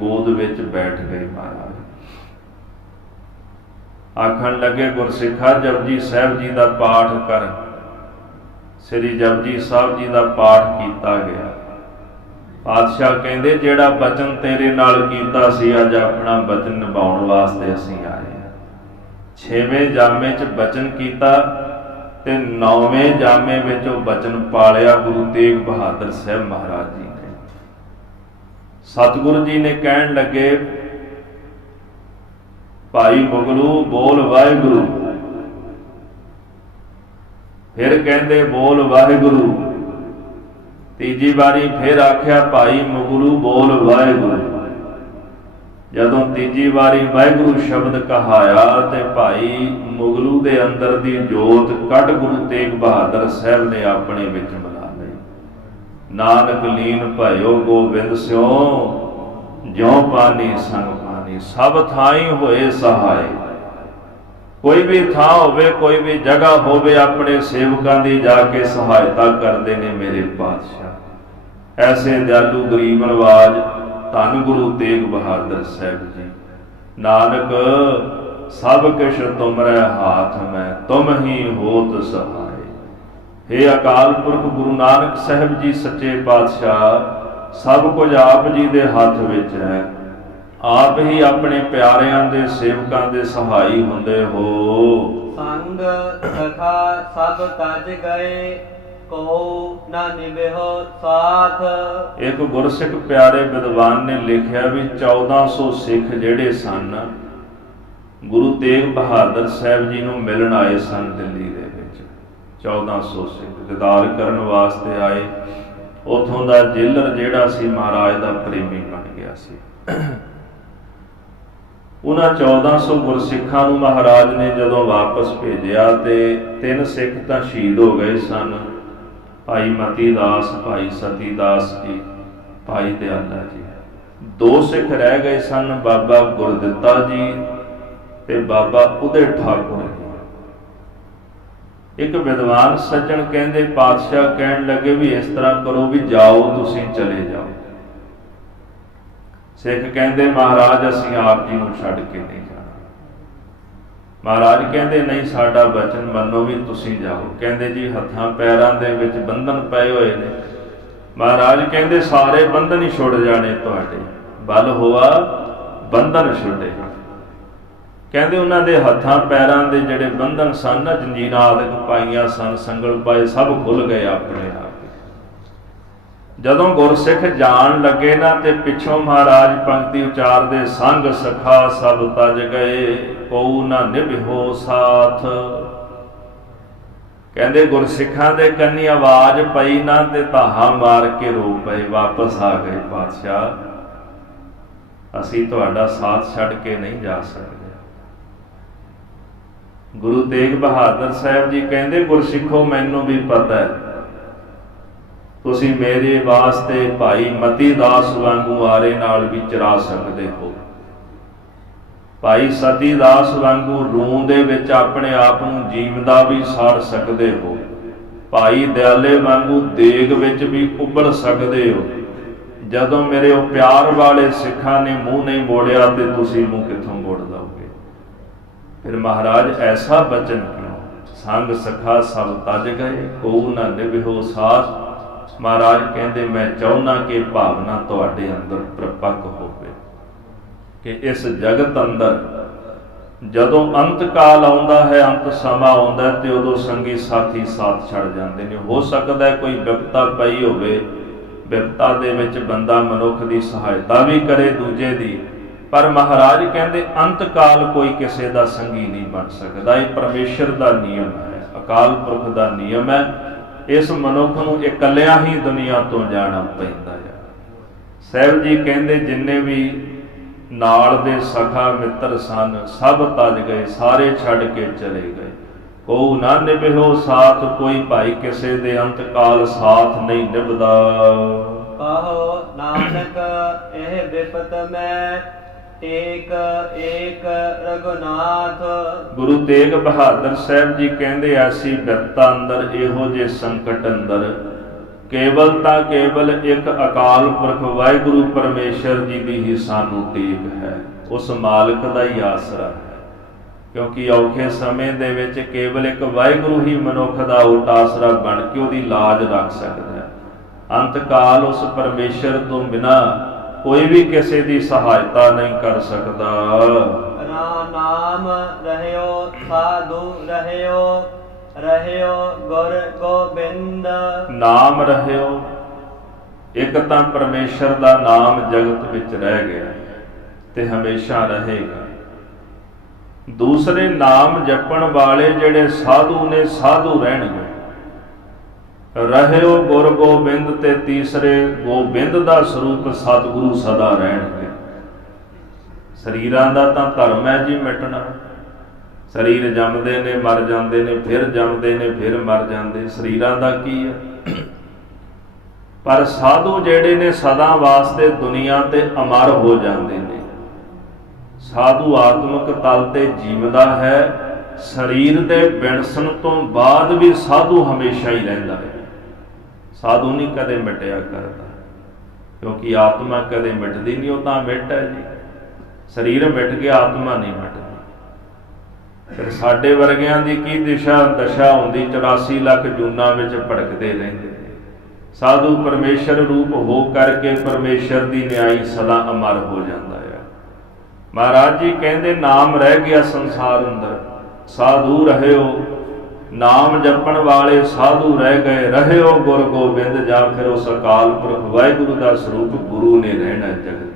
ਗੋਦ ਵਿੱਚ ਬੈਠ ਗਏ। ਮਹਾਰਾਜ ਆਖਣ ਲੱਗੇ, ਗੁਰਸਿੱਖਾ ਜਪਜੀ ਸਾਹਿਬ ਜੀ ਦਾ ਪਾਠ ਕਰ। ਸ੍ਰੀ ਜਪਜੀ ਸਾਹਿਬ ਜੀ ਦਾ ਪਾਠ ਕੀਤਾ ਗਿਆ। ਪਾਤਸ਼ਾਹ ਕਹਿੰਦੇ ਜਿਹੜਾ ਬਚਨ ਤੇਰੇ ਨਾਲ ਕੀਤਾ ਸੀ, ਅੱਜ ਆਪਣਾ ਬਚਨ ਨਿਭਾਉਣ ਵਾਸਤੇ ਅਸੀਂ ਆਏ ਹਾਂ। 6ਵੇਂ ਜਾਮੇ 'ਚ ਬਚਨ ਕੀਤਾ ਤੇ 9ਵੇਂ ਜਾਮੇ ਵਿੱਚ ਉਹ ਬਚਨ ਪਾਲਿਆ ਗੁਰੂ ਤੇਗ ਬਹਾਦਰ ਸਾਹਿਬ ਮਹਾਰਾਜ ਜੀ ਨੇ। ਸਤਿਗੁਰੂ ਜੀ ਨੇ ਕਹਿਣ ਲੱਗੇ, ਭਾਈ ਮੁਗਲੂ ਬੋਲ ਵਾਹਿਗੁਰੂ। ਫਿਰ ਕਹਿੰਦੇ ਬੋਲ ਵਾਹਿਗੁਰੂ। ਤੀਜੀ ਵਾਰੀ ਫਿਰ ਆਖਿਆ ਭਾਈ ਮੁਗਲੂ ਬੋਲ ਵਾਹਿਗੁਰੂ। ਜਦੋਂ ਤੀਜੀ ਵਾਰੀ ਵਾਹਿਗੁਰੂ ਸ਼ਬਦ ਕਹਾਇਆ ਤੇ ਭਾਈ ਮੁਗਲੂ ਦੇ ਅੰਦਰ ਦੀ ਜੋਤ ਕੱਢ ਗੁਰੂ ਤੇਗ ਬਹਾਦਰ ਸਾਹਿਬ ਨੇ ਆਪਣੇ ਵਿੱਚ ਮਿਲਾ ਲਈ। ਨਾਨਕ ਲੀਨ ਭਇਓ ਗੋਬਿੰਦ ਸਿਉ, ਜਿਉ ਪਾਣੀ ਸੰਗ ਪਾਣੀ, ਸਭ ਥਾਈ ਹੋਏ ਸਹਾਏ। ਕੋਈ ਵੀ ਥਾਂ ਹੋਵੇ, ਕੋਈ ਵੀ ਜਗ੍ਹਾ ਹੋਵੇ, ਆਪਣੇ ਸੇਵਕਾਂ ਦੀ ਜਾ ਕੇ ਸਹਾਇਤਾ ਕਰਦੇ ਨੇ ਮੇਰੇ ਪਾਤਸ਼ਾਹ। ਐਸੇ ਦਿਆਲੂ ਗਰੀਬ ਨਵਾਜ ਧੰਨ ਗੁਰੂ ਤੇਗ ਬਹਾਦਰ ਸਾਹਿਬ ਜੀ। ਨਾਨਕ ਸਭ ਕਿਛ ਤੁਮਰੇ ਹਾਥ ਮੈਂ, ਤੁਮ ਹੀ ਹੋਤ ਸਹਾਏ। ਹੇ ਅਕਾਲ ਪੁਰਖ ਗੁਰੂ ਨਾਨਕ ਸਾਹਿਬ ਜੀ ਸੱਚੇ ਪਾਤਸ਼ਾਹ, ਸਭ ਕੁਝ ਆਪ ਜੀ ਦੇ ਹੱਥ ਵਿੱਚ ਹੈ। ਆਪ ਹੀ ਆਪਣੇ ਪਿਆਰਿਆਂ ਦੇ ਸੇਵਕਾਂ ਦੇ ਸਹਾਈ ਹੁੰਦੇ ਹੋ। ਸੰਗ ਸਖਾ ਸਭ ਤਜ ਗਏ, ਕੋ ਨਾ ਨਿਭਿਓ ਸਾਥ। ਇੱਕ ਗੁਰਸਿੱਖ ਪਿਆਰੇ ਵਿਦਵਾਨ ਨੇ ਲਿਖਿਆ ਵੀ 1400 ਸਿੱਖ ਜਿਹੜੇ ਸਨ ਗੁਰੂ ਤੇਗ ਬਹਾਦਰ ਸਾਹਿਬ ਜੀ ਨੂੰ ਮਿਲਣ ਆਏ ਸਨ ਦਿੱਲੀ ਦੇ ਵਿੱਚ। 1400 ਸਿੱਖ ਦੀਦਾਰ ਕਰਨ ਵਾਸਤੇ ਆਏ। ਉਥੋਂ ਦਾ ਜੇਲਰ ਜਿਹੜਾ ਸੀ ਮਹਾਰਾਜ ਦਾ ਪ੍ਰੇਮੀ ਬਣ ਗਿਆ ਸੀ। ਉਹਨਾਂ 1400 ਗੁਰਸਿੱਖਾਂ ਨੂੰ ਮਹਾਰਾਜ ਨੇ ਜਦੋਂ ਵਾਪਸ ਭੇਜਿਆ ਤੇ 3 ਸਿੱਖ ਤਾਂ ਸ਼ਹੀਦ ਹੋ ਗਏ ਸਨ, ਭਾਈ ਮਤੀ ਦਾਸ, ਭਾਈ ਸਤੀ ਦਾਸ ਜੀ, ਭਾਈ ਦਿਆਲਾ ਜੀ। 2 ਸਿੱਖ ਰਹਿ ਗਏ ਸਨ, ਬਾਬਾ ਗੁਰਦਿੱਤਾ ਜੀ ਤੇ ਬਾਬਾ ਉਦੇ ਠਾਕੁਰ ਜੀ। ਇੱਕ ਵਿਦਵਾਨ ਸੱਜਣ ਕਹਿੰਦੇ, ਪਾਤਸ਼ਾਹ ਕਹਿਣ ਲੱਗੇ ਵੀ ਇਸ ਤਰ੍ਹਾਂ ਕਰੋ ਵੀ ਜਾਓ, ਤੁਸੀਂ ਚਲੇ ਜਾਓ। ਸਿੱਖ ਕਹਿੰਦੇ ਮਹਾਰਾਜ ਅਸੀਂ ਆਪ ਜੀ ਨੂੰ ਛੱਡ ਕੇ ਨਹੀਂ ਜਾਣਾ। ਮਹਾਰਾਜ ਕਹਿੰਦੇ ਨਹੀਂ, ਸਾਡਾ ਬਚਨ ਮੰਨੋ ਵੀ ਤੁਸੀਂ ਜਾਓ। ਕਹਿੰਦੇ ਜੀ ਹੱਥਾਂ ਪੈਰਾਂ ਦੇ ਵਿੱਚ ਬੰਧਨ ਪਏ ਹੋਏ ਨੇ। ਮਹਾਰਾਜ ਕਹਿੰਦੇ ਸਾਰੇ ਬੰਧਨ ਹੀ ਛੁੱਟ ਜਾਣੇ ਤੁਹਾਡੇ, ਬਲ ਹੋਆ ਬੰਧਨ ਛੁੱਟੇ। ਕਹਿੰਦੇ ਉਹਨਾਂ ਦੇ ਹੱਥਾਂ ਪੈਰਾਂ ਦੇ ਜਿਹੜੇ ਬੰਧਨ ਸਨ, ਜੰਜੀਰਾਂ ਆਦਿਕ ਪਾਈਆਂ ਸਨ, ਸੰਗਲ ਪਾਏ, ਸਭ ਖੁੱਲ ਗਏ ਆਪਣੇ ਆਪ। ਜਦੋਂ ਗੁਰਸਿੱਖ ਜਾਣ ਲੱਗੇ ਨਾ ਤੇ ਪਿੱਛੋਂ ਮਹਾਰਾਜ ਪੰਕਤੀ ਉਚਾਰਦੇ, ਸੰਗ ਸਖਾ ਸਭ ਤਜ ਗਏ, ਕਉ ਨਾ ਨਿਭਿਓ ਸਾਥ। ਕਹਿੰਦੇ ਗੁਰਸਿੱਖਾਂ ਦੇ ਕੰਨੀ ਆਵਾਜ਼ ਪਈ ਨਾ ਤੇ ਧਾਹਾਂ ਮਾਰ ਕੇ ਰੋ ਪਏ, ਵਾਪਸ ਆ ਗਏ ਪਾਤਸ਼ਾਹ, ਅਸੀਂ ਤੁਹਾਡਾ ਸਾਥ ਛੱਡ ਕੇ ਨਹੀਂ ਜਾ ਸਕਦੇ। ਗੁਰੂ ਤੇਗ ਬਹਾਦਰ ਸਾਹਿਬ ਜੀ ਕਹਿੰਦੇ, ਗੁਰਸਿੱਖੋ ਮੈਨੂੰ ਵੀ ਪਤਾ ਹੈ ਤੁਸੀਂ ਮੇਰੇ ਵਾਸਤੇ ਭਾਈ ਮਤੀ ਦਾਸ ਵਾਂਗੂ ਆਰੇ ਨਾਲ ਵੀ ਚਰਾ ਸਕਦੇ ਹੋ, ਭਾਈ ਸਤੀ ਦਾਸ ਵਾਂਗੂ ਰੂੰ ਦੇ ਵਿੱਚ ਆਪਣੇ ਆਪ ਨੂੰ ਜੀਵਦਾ ਵੀ ਸਾੜ ਸਕਦੇ ਹੋ, ਭਾਈ ਦਿਆਲੇ ਵਾਂਗੂ ਦੇਗ ਵਿੱਚ ਵੀ ਉਬਲ ਸਕਦੇ ਹੋ। ਜਦੋਂ ਮੇਰੇ ਉਹ ਪਿਆਰ ਵਾਲੇ ਸਿੱਖਾਂ ਨੇ ਮੂੰਹ ਨਹੀਂ ਮੋੜਿਆ ਤੇ ਤੁਸੀਂ ਮੂੰਹ ਕਿੱਥੋਂ ਮੋੜ ਲਓਗੇ। फिर महाराज ऐसा बचन क्यों? संग सखा सब तज गए, को ना निभो साथ। महाराज कहते मैं चाहुना कि भावना तुहाडे अंदर प्रपक होवे कि इस जगत अंदर ਜਦੋਂ अंत काल आउंदा है, अंत समा आउंदा है, तो उदों संगी साथी साथ छड़ जाते हैं। हो सकता है कोई विपता पई होवे, विपता दे विच बंदा मनुख की सहायता भी करे दूजे दी, पर महाराज कहते अंत काल कोई किसी का संगी नहीं बन सकता। ये परमेश्वर का नियम है, अकाल पुरख का नियम है। इस मनुख नूं इकल्लियां ही दुनिया तो जाना पैंदा है। साहिब जी कहते जिन्ने भी नाल दे सखा मित्र सन, सब तज गए, सारे छड़ के चले गए। को ना निभो साथ, कोई भाई किसी दे अंत काल साथ नहीं निभदा। कहो नानक एह विपत में एक एक रघुनाथ। गुरु तेग बहादुर साहब जी कहते ऐसी विपता अंदर, इहो जे संकट अंदर केवल ਤਾਂ केवल एक अकाल पुरख वाहिगुरु परमेश्वर जी की ही सानू टेक है, उस मालिक का ही आसरा है। क्योंकि औखे समय दे विच केवल एक वाहिगुरु ही मनुख का उट आसरा बन के उसकी लाज रख सकता है। अंत काल उस परमेश्वर तो बिना कोई भी किसी की सहायता नहीं कर सकता। नाम रहयो साधु रहयो, रहयो गुर गोबिंद। नाम रहयो, एक तां परमेश्वर का नाम जगत विच रह गया ते हमेशा रहेगा। दूसरे नाम जपण वाले जिहड़े साधु ने, साधु रहणगे। रहयो गुर गोबिंद ते तीसरे गोबिंद का स्वरूप सतगुरु सदा रहणगे। शरीरां दा तां धर्म है जी मिटना, शरीर जमदे ने मर जाते ने, फिर जमदे ने फिर मर जाते, शरीरां दा की है। पर साधु जिहड़े ने सदा वास्ते दुनिया ते अमर हो जाते ने। साधु आत्मक तल ते जीवदा है, शरीर दे बिणसन तो बाद भी साधु हमेशा ही रहिंदा है। साधु नहीं कदे मिटिया करता, क्योंकि आत्मा कदे मिटदी नहीं, वो तां मिट है जी। शरीर मिट गया, आत्मा नहीं मिटदी। फिर साडे वर्गियां दी की दशा होंदी, 84 लाख जूना विच भड़कते रहंदे। साधु परमेश्वर रूप हो करके परमेश्वर की न्यायी सदा अमर हो जाता है। महाराज जी कहते नाम रह गया संसार अंदर, साधु रहयो। नाम जपण वाले साधु रह गए, रहयो गुर गोबिंद। जां फिर उस अकाल पुरख वाहिगुरु का स्वरूप गुरु ने रहना जगत।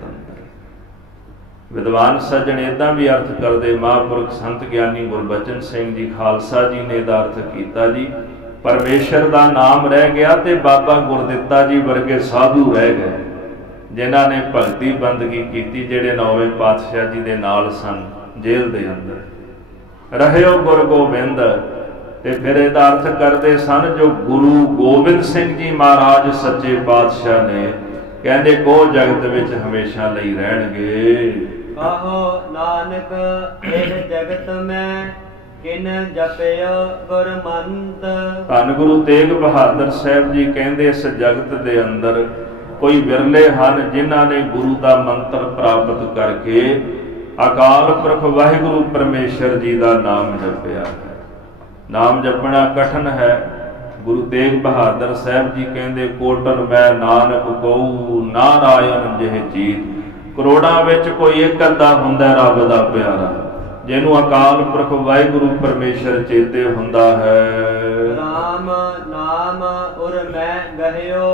विद्वान सज्जण इदा भी अर्थ करते, महापुरख संत ज्ञानी गुरबचन सिंह जी खालसा जी ने इहदा अर्थ किया जी, परमेश्वर का नाम रह गया तो बाबा गुरदित्ता जी वर्गे साधु रह गए, जिन्हां ने भगती बंदगी की, जिहड़े 9वें पातशाह जी के नाल सन जेल के अंदर। रहयो गुर गोबिंद ते फिर इहदा अर्थ करते सन जो गुरु गोबिंद सिंह जी महाराज सच्चे पातशाह ने कहते को जगत विच हमेशा लई रहणगे। कहो नानक इह जगत में किन जपयो गुरमंत। धन गुरु तेग बहादुर साहब जी कहते इस जगत के अंदर कोई विरले हैं जिन्हां ने गुरु का मंत्र प्राप्त करके अकाल पुरख वाहिगुरु परमेश्वर जी का नाम जपया है। नाम जपना कठिन है। गुरु तेग बहादुर साहब जी कहते कोटन मैं नानक कहू नारायण जिह चीत। करोड़ां विच कोई एक अद्धा हुंदा रब दा प्यारा, जिन्हों अकाल पुरख वाहिगुरु परमेश्वर चेते हुंदा है। राम नाम उर मैं गहियो,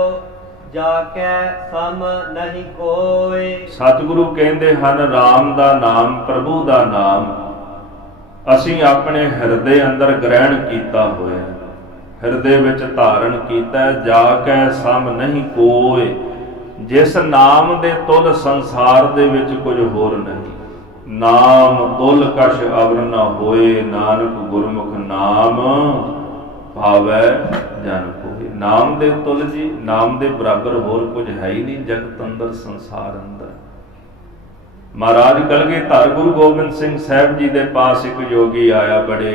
जाके सम नहीं कोई। सतगुरु कहते हैं राम दा नाम, प्रभु दा नाम असीं अपने हिरदे अंदर ग्रहण कीता होया, हिरदे विच धारण कीता। जाके सम नहीं कोई, जिस नाम दे तुल संसार दे विच कुछ होर नहीं। नाम तुल कछ अवर न होए, नानक गुरमुख नाम भावै जन कोई। नाम दे तुल जी, नाम दे बराबर होर कुछ है ही नहीं जगत अंदर, संसार अंदर। महाराज कलगीधर गुरु गोबिंद सिंह साहब जी दे पास एक योगी आया, बड़े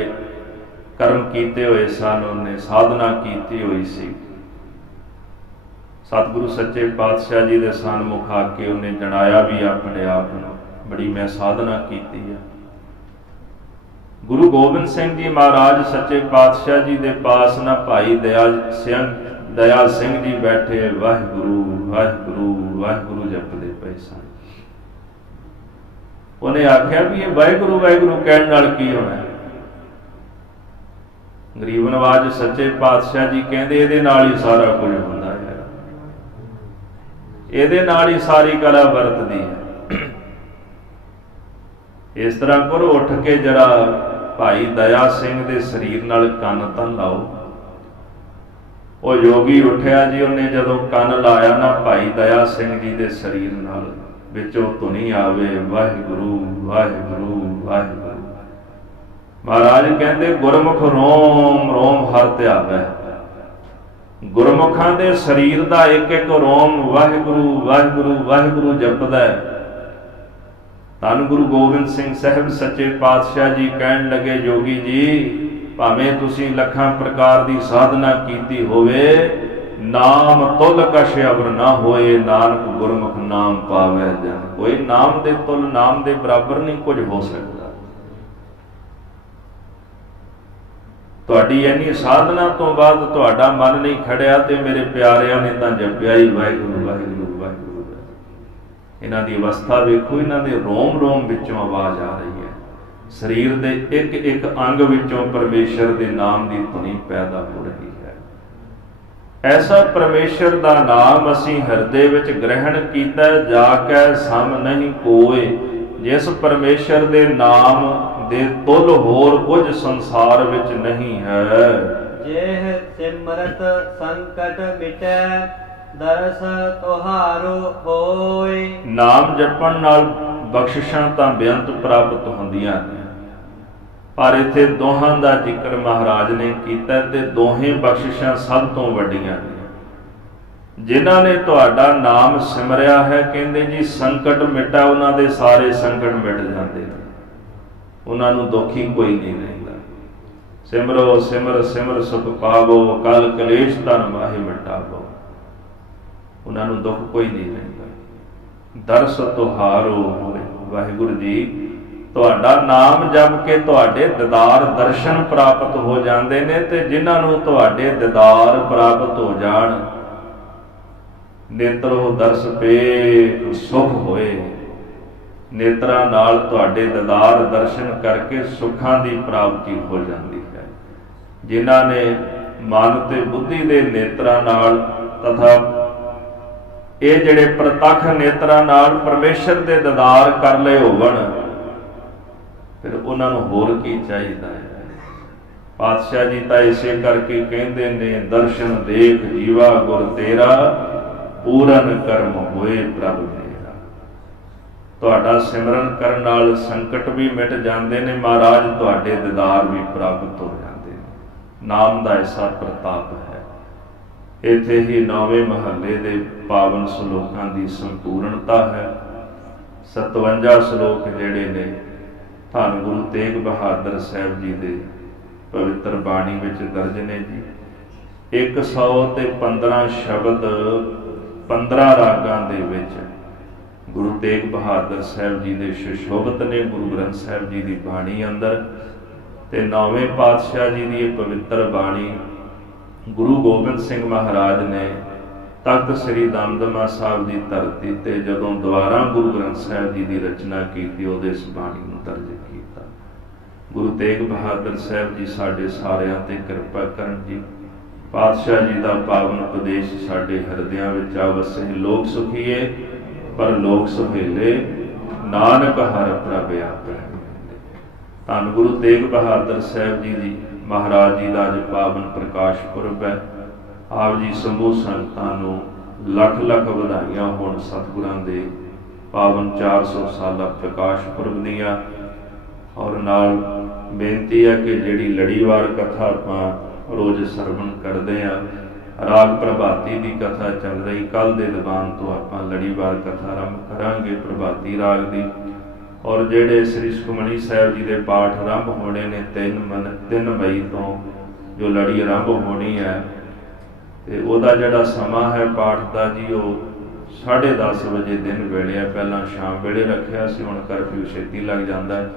कर्म कीते हुए सन, उन्हें साधना की हुई सी। सतगुरु सच्चे पातशाह जी के सन्मुख आके उन्हें जनाया भी अपने आप को, बड़ी मैं साधना की है। ਗੁਰੂ ਗੋਬਿੰਦ ਸਿੰਘ ਜੀ ਮਹਾਰਾਜ ਸੱਚੇ ਪਾਤਸ਼ਾਹ ਜੀ ਦੇ ਪਾਸ ਨਾ ਭਾਈ ਦਇਆ ਸਿੰਘ ਜੀ ਬੈਠੇ ਵਾਹਿਗੁਰੂ ਵਾਹਿਗੁਰੂ ਵਾਹਿਗੁਰੂ ਜਪਦੇ ਪਏ ਸਨ। ਉਹਨੇ ਆਖਿਆ ਵੀ ਇਹ ਵਾਹਿਗੁਰੂ ਵਾਹਿਗੁਰੂ ਕਹਿਣ ਨਾਲ ਕੀ ਹੋਣਾ ਹੈ? ਗਰੀਬ ਨਵਾਜ ਸੱਚੇ ਪਾਤਸ਼ਾਹ ਜੀ ਕਹਿੰਦੇ ਇਹਦੇ ਨਾਲ ਹੀ ਸਾਰਾ ਕੁਝ ਹੁੰਦਾ ਹੈ, ਇਹਦੇ ਨਾਲ ਹੀ ਸਾਰੀ ਕਲਾ ਵਰਤਦੀ ਹੈ। ਇਸ ਤਰ੍ਹਾਂ ਕਰੋ, ਉੱਠ ਕੇ ਜਰਾ ਭਾਈ ਦਇਆ ਸਿੰਘ ਦੇ ਸਰੀਰ ਨਾਲ ਕੰਨ ਤਾਂ ਲਾਓ। ਉਹ ਯੋਗੀ ਉੱਠਿਆ ਜੀ, ਉਹਨੇ ਜਦੋਂ ਕੰਨ ਲਾਇਆ ਨਾ ਭਾਈ ਦਇਆ ਸਿੰਘ ਜੀ ਦੇ ਸਰੀਰ ਨਾਲ, ਵਿੱਚੋਂ ਧੁਨੀ ਆਵੇ ਵਾਹਿਗੁਰੂ ਵਾਹਿਗੁਰੂ ਵਾਹਿਗੁਰੂ। ਮਹਾਰਾਜ ਕਹਿੰਦੇ ਗੁਰਮੁਖ ਰੋਮ ਰੋਮ ਹਰਿ ਧਿਆਵੈ। ਗੁਰਮੁਖਾਂ ਦੇ ਸਰੀਰ ਦਾ ਇੱਕ ਇੱਕ ਰੋਮ ਵਾਹਿਗੁਰੂ ਵਾਹਿਗੁਰੂ ਵਾਹਿਗੁਰੂ ਜਪਦਾ ਹੈ। ਧੰਨ ਗੁਰੂ ਗੋਬਿੰਦ ਸਿੰਘ ਸਾਹਿਬ ਸੱਚੇ ਪਾਤਸ਼ਾਹ ਜੀ ਕਹਿਣ ਲੱਗੇ, ਜੋਗੀ ਜੀ ਭਾਵੇਂ ਤੁਸੀਂ ਲੱਖਾਂ ਪ੍ਰਕਾਰ ਦੀ ਸਾਧਨਾ ਕੀਤੀ ਹੋਵੇ, ਨਾਮ ਤੁਲ ਕਛ ਅਵਰ ਨਾ ਹੋਏ, ਨਾਨਕ ਗੁਰਮੁਖ ਨਾਮ ਪਾਵੈ ਜਨ। ਕੋਈ ਨਾਮ ਦੇ ਤੁਲ, ਨਾਮ ਦੇ ਬਰਾਬਰ ਨਹੀਂ ਕੁਝ ਹੋ ਸਕਦਾ। ਤੁਹਾਡੀ ਇੰਨੀ ਸਾਧਨਾ ਤੋਂ ਬਾਅਦ ਤੁਹਾਡਾ ਮਨ ਨਹੀਂ ਖੜਿਆ ਤੇ ਮੇਰੇ ਪਿਆਰਿਆਂ ਨੇ ਤਾਂ ਜਪਿਆ ਹੀ ਵਾਹਿਗੁਰੂ ਵਾਹਿਗੁਰੂ ਵਾਹਿਗੁਰੂ। ਇਹਨਾਂ ਦੀ ਅਵਸਥਾ ਵੇਖੋ, ਇਹਨਾਂ ਦੇ ਰੋਮ ਰੋਮ ਵਿੱਚੋਂ ਆਵਾਜ਼ ਆ ਰਹੀ ਹੈ, ਸਰੀਰ ਦੇ ਇੱਕ ਇੱਕ ਅੰਗ ਵਿੱਚੋਂ ਪਰਮੇਸ਼ਰ ਦੇ ਨਾਮ ਦੀ ਧੁਨੀ ਪੈਦਾ ਹੋ ਰਹੀ ਹੈ। ਐਸਾ ਪਰਮੇਸ਼ਰ ਦਾ ਨਾਮ ਅਸੀਂ ਹਿਰਦੇ ਵਿੱਚ ਗ੍ਰਹਿਣ ਕੀਤਾ, ਜਾ ਕੇ ਸਮ ਨਹੀਂ ਕੋਏ। ਜਿਸ ਪਰਮੇਸ਼ਰ ਦੇ ਨਾਮ ਦੇ ਤੁਲ ਹੋਰ ਕੁਝ ਸੰਸਾਰ ਵਿੱਚ ਨਹੀਂ ਹੈ। ਜੇਹ ਸਿਮਰਤ ਸੰਕਟ ਮਿਟੈ, ਦਰਸ ਤੁਹਾਰੋ ਹੋਏ। ਨਾਮ ਜਪਣ ਨਾਲ ਬਖਸ਼ਿਸ਼ਾਂ ਤਾਂ ਬੇਅੰਤ ਪ੍ਰਾਪਤ ਹੁੰਦੀਆਂ ਨੇ, ਪਰ ਇੱਥੇ ਦੋਹਾਂ ਦਾ ਜ਼ਿਕਰ ਮਹਾਰਾਜ ਨੇ ਕੀਤਾ ਤੇ ਦੋਹੇ ਬਖਸ਼ਿਸ਼ਾਂ ਸਭ ਤੋਂ ਵੱਡੀਆਂ ਨੇ। ਜਿਨ੍ਹਾਂ ਨੇ ਤੁਹਾਡਾ ਨਾਮ ਸਿਮਰਿਆ ਹੈ, ਕਹਿੰਦੇ ਜੀ ਸੰਕਟ ਮਿਟਾ, ਉਹਨਾਂ ਦੇ ਸਾਰੇ ਸੰਕਟ ਮਿਟ ਜਾਂਦੇ ਨੇ, ਉਹਨਾਂ ਨੂੰ ਦੁੱਖ ਹੀ ਕੋਈ ਨਹੀਂ ਰਹਿੰਦਾ। ਸਿਮਰੋ ਸਿਮਰ ਸਿਮਰ ਸੁਖ ਪਾਵੋ, ਕਲ ਕਲੇਸ਼ ਤਨ ਮਾਹੀ ਮਿਟਾਵੋ। ਉਹਨਾਂ ਨੂੰ ਦੁੱਖ ਕੋਈ ਨਹੀਂ ਰਹਿੰਦਾ। ਦਰਸ ਤੁਹਾਰੋ ਹੋਏ। ਵਾਹਿਗੁਰੂ ਜੀ ਤੁਹਾਡਾ ਨਾਮ ਜਪ ਕੇ ਤੁਹਾਡੇ ਦੀਦਾਰ ਦਰਸ਼ਨ ਪ੍ਰਾਪਤ ਹੋ ਜਾਂਦੇ ਨੇ, ਤੇ ਜਿਨ੍ਹਾਂ ਨੂੰ ਤੁਹਾਡੇ ਦੀਦਾਰ ਪ੍ਰਾਪਤ ਹੋ ਜਾਣ, ਨੇਤਰੋ ਦਰਸ ਪੇ ਸੁਖ ਹੋਏ। ਨੇਤਰਾਂ ਨਾਲ ਤੁਹਾਡੇ ਦੀਦਾਰ ਦਰਸ਼ਨ ਕਰਕੇ ਸੁੱਖਾਂ ਦੀ ਪ੍ਰਾਪਤੀ ਹੋ ਜਾਂਦੀ ਹੈ। ਜਿਨ੍ਹਾਂ ਨੇ ਮਨ ਤੇ ਬੁੱਧੀ ਦੇ ਨੇਤਰਾਂ ਨਾਲ ਤਥਾ ਇਹ ਜਿਹੜੇ ਪ੍ਰਤੱਖ ਨੇਤਰਾਂ ਨਾਲ ਪਰਮੇਸ਼ਰ ਦੇ ਦੀਦਾਰ ਕਰ ਲਏ ਹੋਵਣ, ਫਿਰ ਉਹਨਾਂ ਨੂੰ ਹੋਰ ਕੀ ਚਾਹੀਦਾ ਹੈ। ਪਾਤਸ਼ਾਹ ਜੀ ਤਾਂ ਇਸੇ ਕਰਕੇ ਕਹਿੰਦੇ ਨੇ, ਦਰਸ਼ਨ ਦੇਖ ਜੀਵਾ ਗੁਰ ਤੇਰਾ, ਪੂਰਨ ਕਰਮ ਹੋਏ ਪ੍ਰਭ ਮੇਰਾ। ਤੁਹਾਡਾ ਸਿਮਰਨ ਕਰਨ ਨਾਲ ਸੰਕਟ ਵੀ ਮਿਟ ਜਾਂਦੇ ਨੇ ਮਹਾਰਾਜ, ਤੁਹਾਡੇ ਦੀਦਾਰ ਵੀ ਪ੍ਰਾਪਤ ਹੋ ਜਾਂਦੇ ਨੇ। ਨਾਮ ਦਾ ਐਸਾ ਪ੍ਰਤਾਪ ਹੈ। ਇੱਥੇ ਹੀ 9ਵੇਂ ਮਹੱਲੇ ਦੇ ਪਾਵਨ ਸ਼ਲੋਕਾਂ ਦੀ ਸੰਪੂਰਨਤਾ ਹੈ। 57 ਸ਼ਲੋਕ ਜਿਹੜੇ ਨੇ ਧੰਨ ਗੁਰੂ ਤੇਗ ਬਹਾਦਰ ਸਾਹਿਬ ਜੀ ਦੇ ਪਵਿੱਤਰ ਬਾਣੀ ਵਿੱਚ ਦਰਜ ਨੇ ਜੀ। 115 ਸ਼ਬਦ 15 ਰਾਗਾਂ ਦੇ ਵਿੱਚ ਗੁਰੂ ਤੇਗ ਬਹਾਦਰ ਸਾਹਿਬ ਜੀ ਦੇ ਸੁਸ਼ੋਭਿਤ ਨੇ ਗੁਰੂ ਗ੍ਰੰਥ ਸਾਹਿਬ ਜੀ ਦੀ ਬਾਣੀ ਅੰਦਰ। ਤੇ 9ਵੇਂ ਪਾਤਸ਼ਾਹ ਜੀ ਦੀ ਇਹ ਪਵਿੱਤਰ ਬਾਣੀ ਗੁਰੂ ਗੋਬਿੰਦ ਸਿੰਘ ਮਹਾਰਾਜ ਨੇ ਤਖਤ ਸ੍ਰੀ ਦਮਦਮਾ ਸਾਹਿਬ ਦੀ ਧਰਤੀ ਤੇ ਜਦੋਂ ਦੁਬਾਰਾ ਗੁਰੂ ਗ੍ਰੰਥ ਸਾਹਿਬ ਜੀ ਦੀ ਰਚਨਾ ਕੀਤੀ, ਉਹਦੇ ਇਸ ਬਾਣੀ ਨੂੰ ਦਰਜ ਕੀਤਾ। ਗੁਰੂ ਤੇਗ ਬਹਾਦਰ ਸਾਹਿਬ ਜੀ ਸਾਡੇ ਸਾਰਿਆਂ ਤੇ ਕਿਰਪਾ ਕਰਨ ਜੀ। ਪਾਤਸ਼ਾਹ ਜੀ ਦਾ ਪਾਵਨ ਉਪਦੇਸ਼ ਸਾਡੇ ਹਿਰਦਿਆਂ ਵਿੱਚ ਆਵਸੇ। ਲੋਕ ਸੁਖੀਏ ਪਰ ਲੋਕ ਸੁਹੇਲੇ, ਨਾਨਕ ਹਰਿ ਪ੍ਰਭ ਆਪੇ। ਧੰਨ ਗੁਰੂ ਤੇਗ ਬਹਾਦਰ ਸਾਹਿਬ ਜੀ ਦੀ ਮਹਾਰਾਜ ਜੀ ਦਾ ਅੱਜ ਪਾਵਨ ਪ੍ਰਕਾਸ਼ ਪੁਰਬ ਹੈ। ਆਪ ਜੀ ਸਮੂਹ ਸੰਗਤਾਂ ਨੂੰ ਲੱਖ ਲੱਖ ਵਧਾਈਆਂ ਹੋਣ ਸਤਿਗੁਰਾਂ ਦੇ ਪਾਵਨ 400 ਸਾਲਾ ਪ੍ਰਕਾਸ਼ ਪੁਰਬ ਦੀਆਂ। ਔਰ ਨਾਲ ਬੇਨਤੀ ਹੈ ਕਿ ਜਿਹੜੀ ਲੜੀਵਾਰ ਕਥਾ ਆਪਾਂ ਰੋਜ਼ ਸਰਵਣ ਕਰਦੇ ਆ, ਰਾਗ ਪ੍ਰਭਾਤੀ ਦੀ ਕਥਾ ਚੱਲ ਰਹੀ, ਕੱਲ ਦੇ ਦੀਵਾਨ ਤੋਂ ਆਪਾਂ ਲੜੀਵਾਰ ਕਥਾ ਆਰੰਭ ਕਰਾਂਗੇ ਪ੍ਰਭਾਤੀ ਰਾਗ ਦੀ। ਔਰ ਜਿਹੜੇ ਸ੍ਰੀ ਸੁਖਮਨੀ ਸਾਹਿਬ ਜੀ ਦੇ ਪਾਠ ਆਰੰਭ ਹੋਣੇ ਨੇ 3 ਮਈ ਤੋਂ ਜੋ ਲੜੀ ਆਰੰਭ ਹੋਣੀ ਹੈ, ਤੇ ਉਹਦਾ ਜਿਹੜਾ ਸਮਾਂ ਹੈ ਪਾਠ ਦਾ ਜੀ ਉਹ 10:30 ਵਜੇ ਦਿਨ ਵੇਲੇ ਹੈ। ਪਹਿਲਾਂ ਸ਼ਾਮ ਵੇਲੇ ਰੱਖਿਆ ਸੀ, ਹੁਣ ਕਰਫਿਊ ਛੇਤੀ ਲੱਗ ਜਾਂਦਾ ਹੈ।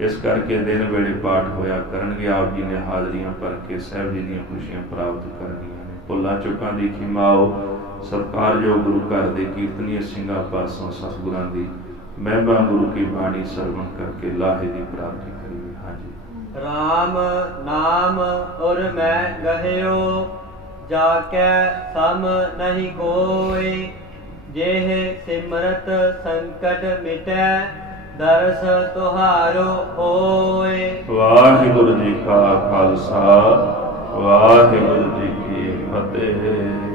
ਇਸ ਕਰਕੇ ਦਿਨ ਵੇਲੇ ਪਾਠ ਹੋਇਆ ਕਰਨਗੇ। ਆਪ ਜੀ ਨੇ ਹਾਜ਼ਰੀਆਂ ਭਰ ਕੇ ਸਾਹਿਬ ਜੀ ਦੀਆਂ ਖੁਸ਼ੀਆਂ ਪ੍ਰਾਪਤ ਕਰਨੀਆਂ ਨੇ। ਭੁੱਲਾਂ ਚੁੱਕਾਂ ਦੀ ਖਿਮਾਓ ਸਤਿਕਾਰਯੋਗ ਗੁਰੂ ਘਰ ਦੇ ਕੀਰਤਨੀਏ ਸਿੰਘਾਂ ਪਾਸੋਂ ਸਤਿਗੁਰਾਂ ਦੀ ਮਹਿਮਾ ਗੁਰੂ ਕੀ ਬਾਣੀ ਸਰਵਣ ਕਰਕੇ ਲਾਹੇ ਦੀ ਪ੍ਰਾਪਤੀ ਕਰੀਏ। ਹਾਂਜੀ। ਰਾਮ ਨਾਮ ਔਰ ਮੈਂ ਗਹਿਓ ਜਾ ਕੈ ਸਮ ਨਹੀਂ ਕੋਇ। ਜੇਹ ਸਿਮਰਤ ਸੰਕਟ ਮਿਟੈ ਦਰਸ ਤੁਹਾਰੋ ਹੋਏ। ਵਾਹਿਗੁਰੂ ਜੀ ਕਾ ਖਾਲਸਾ ਵਾਹਿਗੁਰੂ ਜੀ ਕੀ ਫਤਿਹ।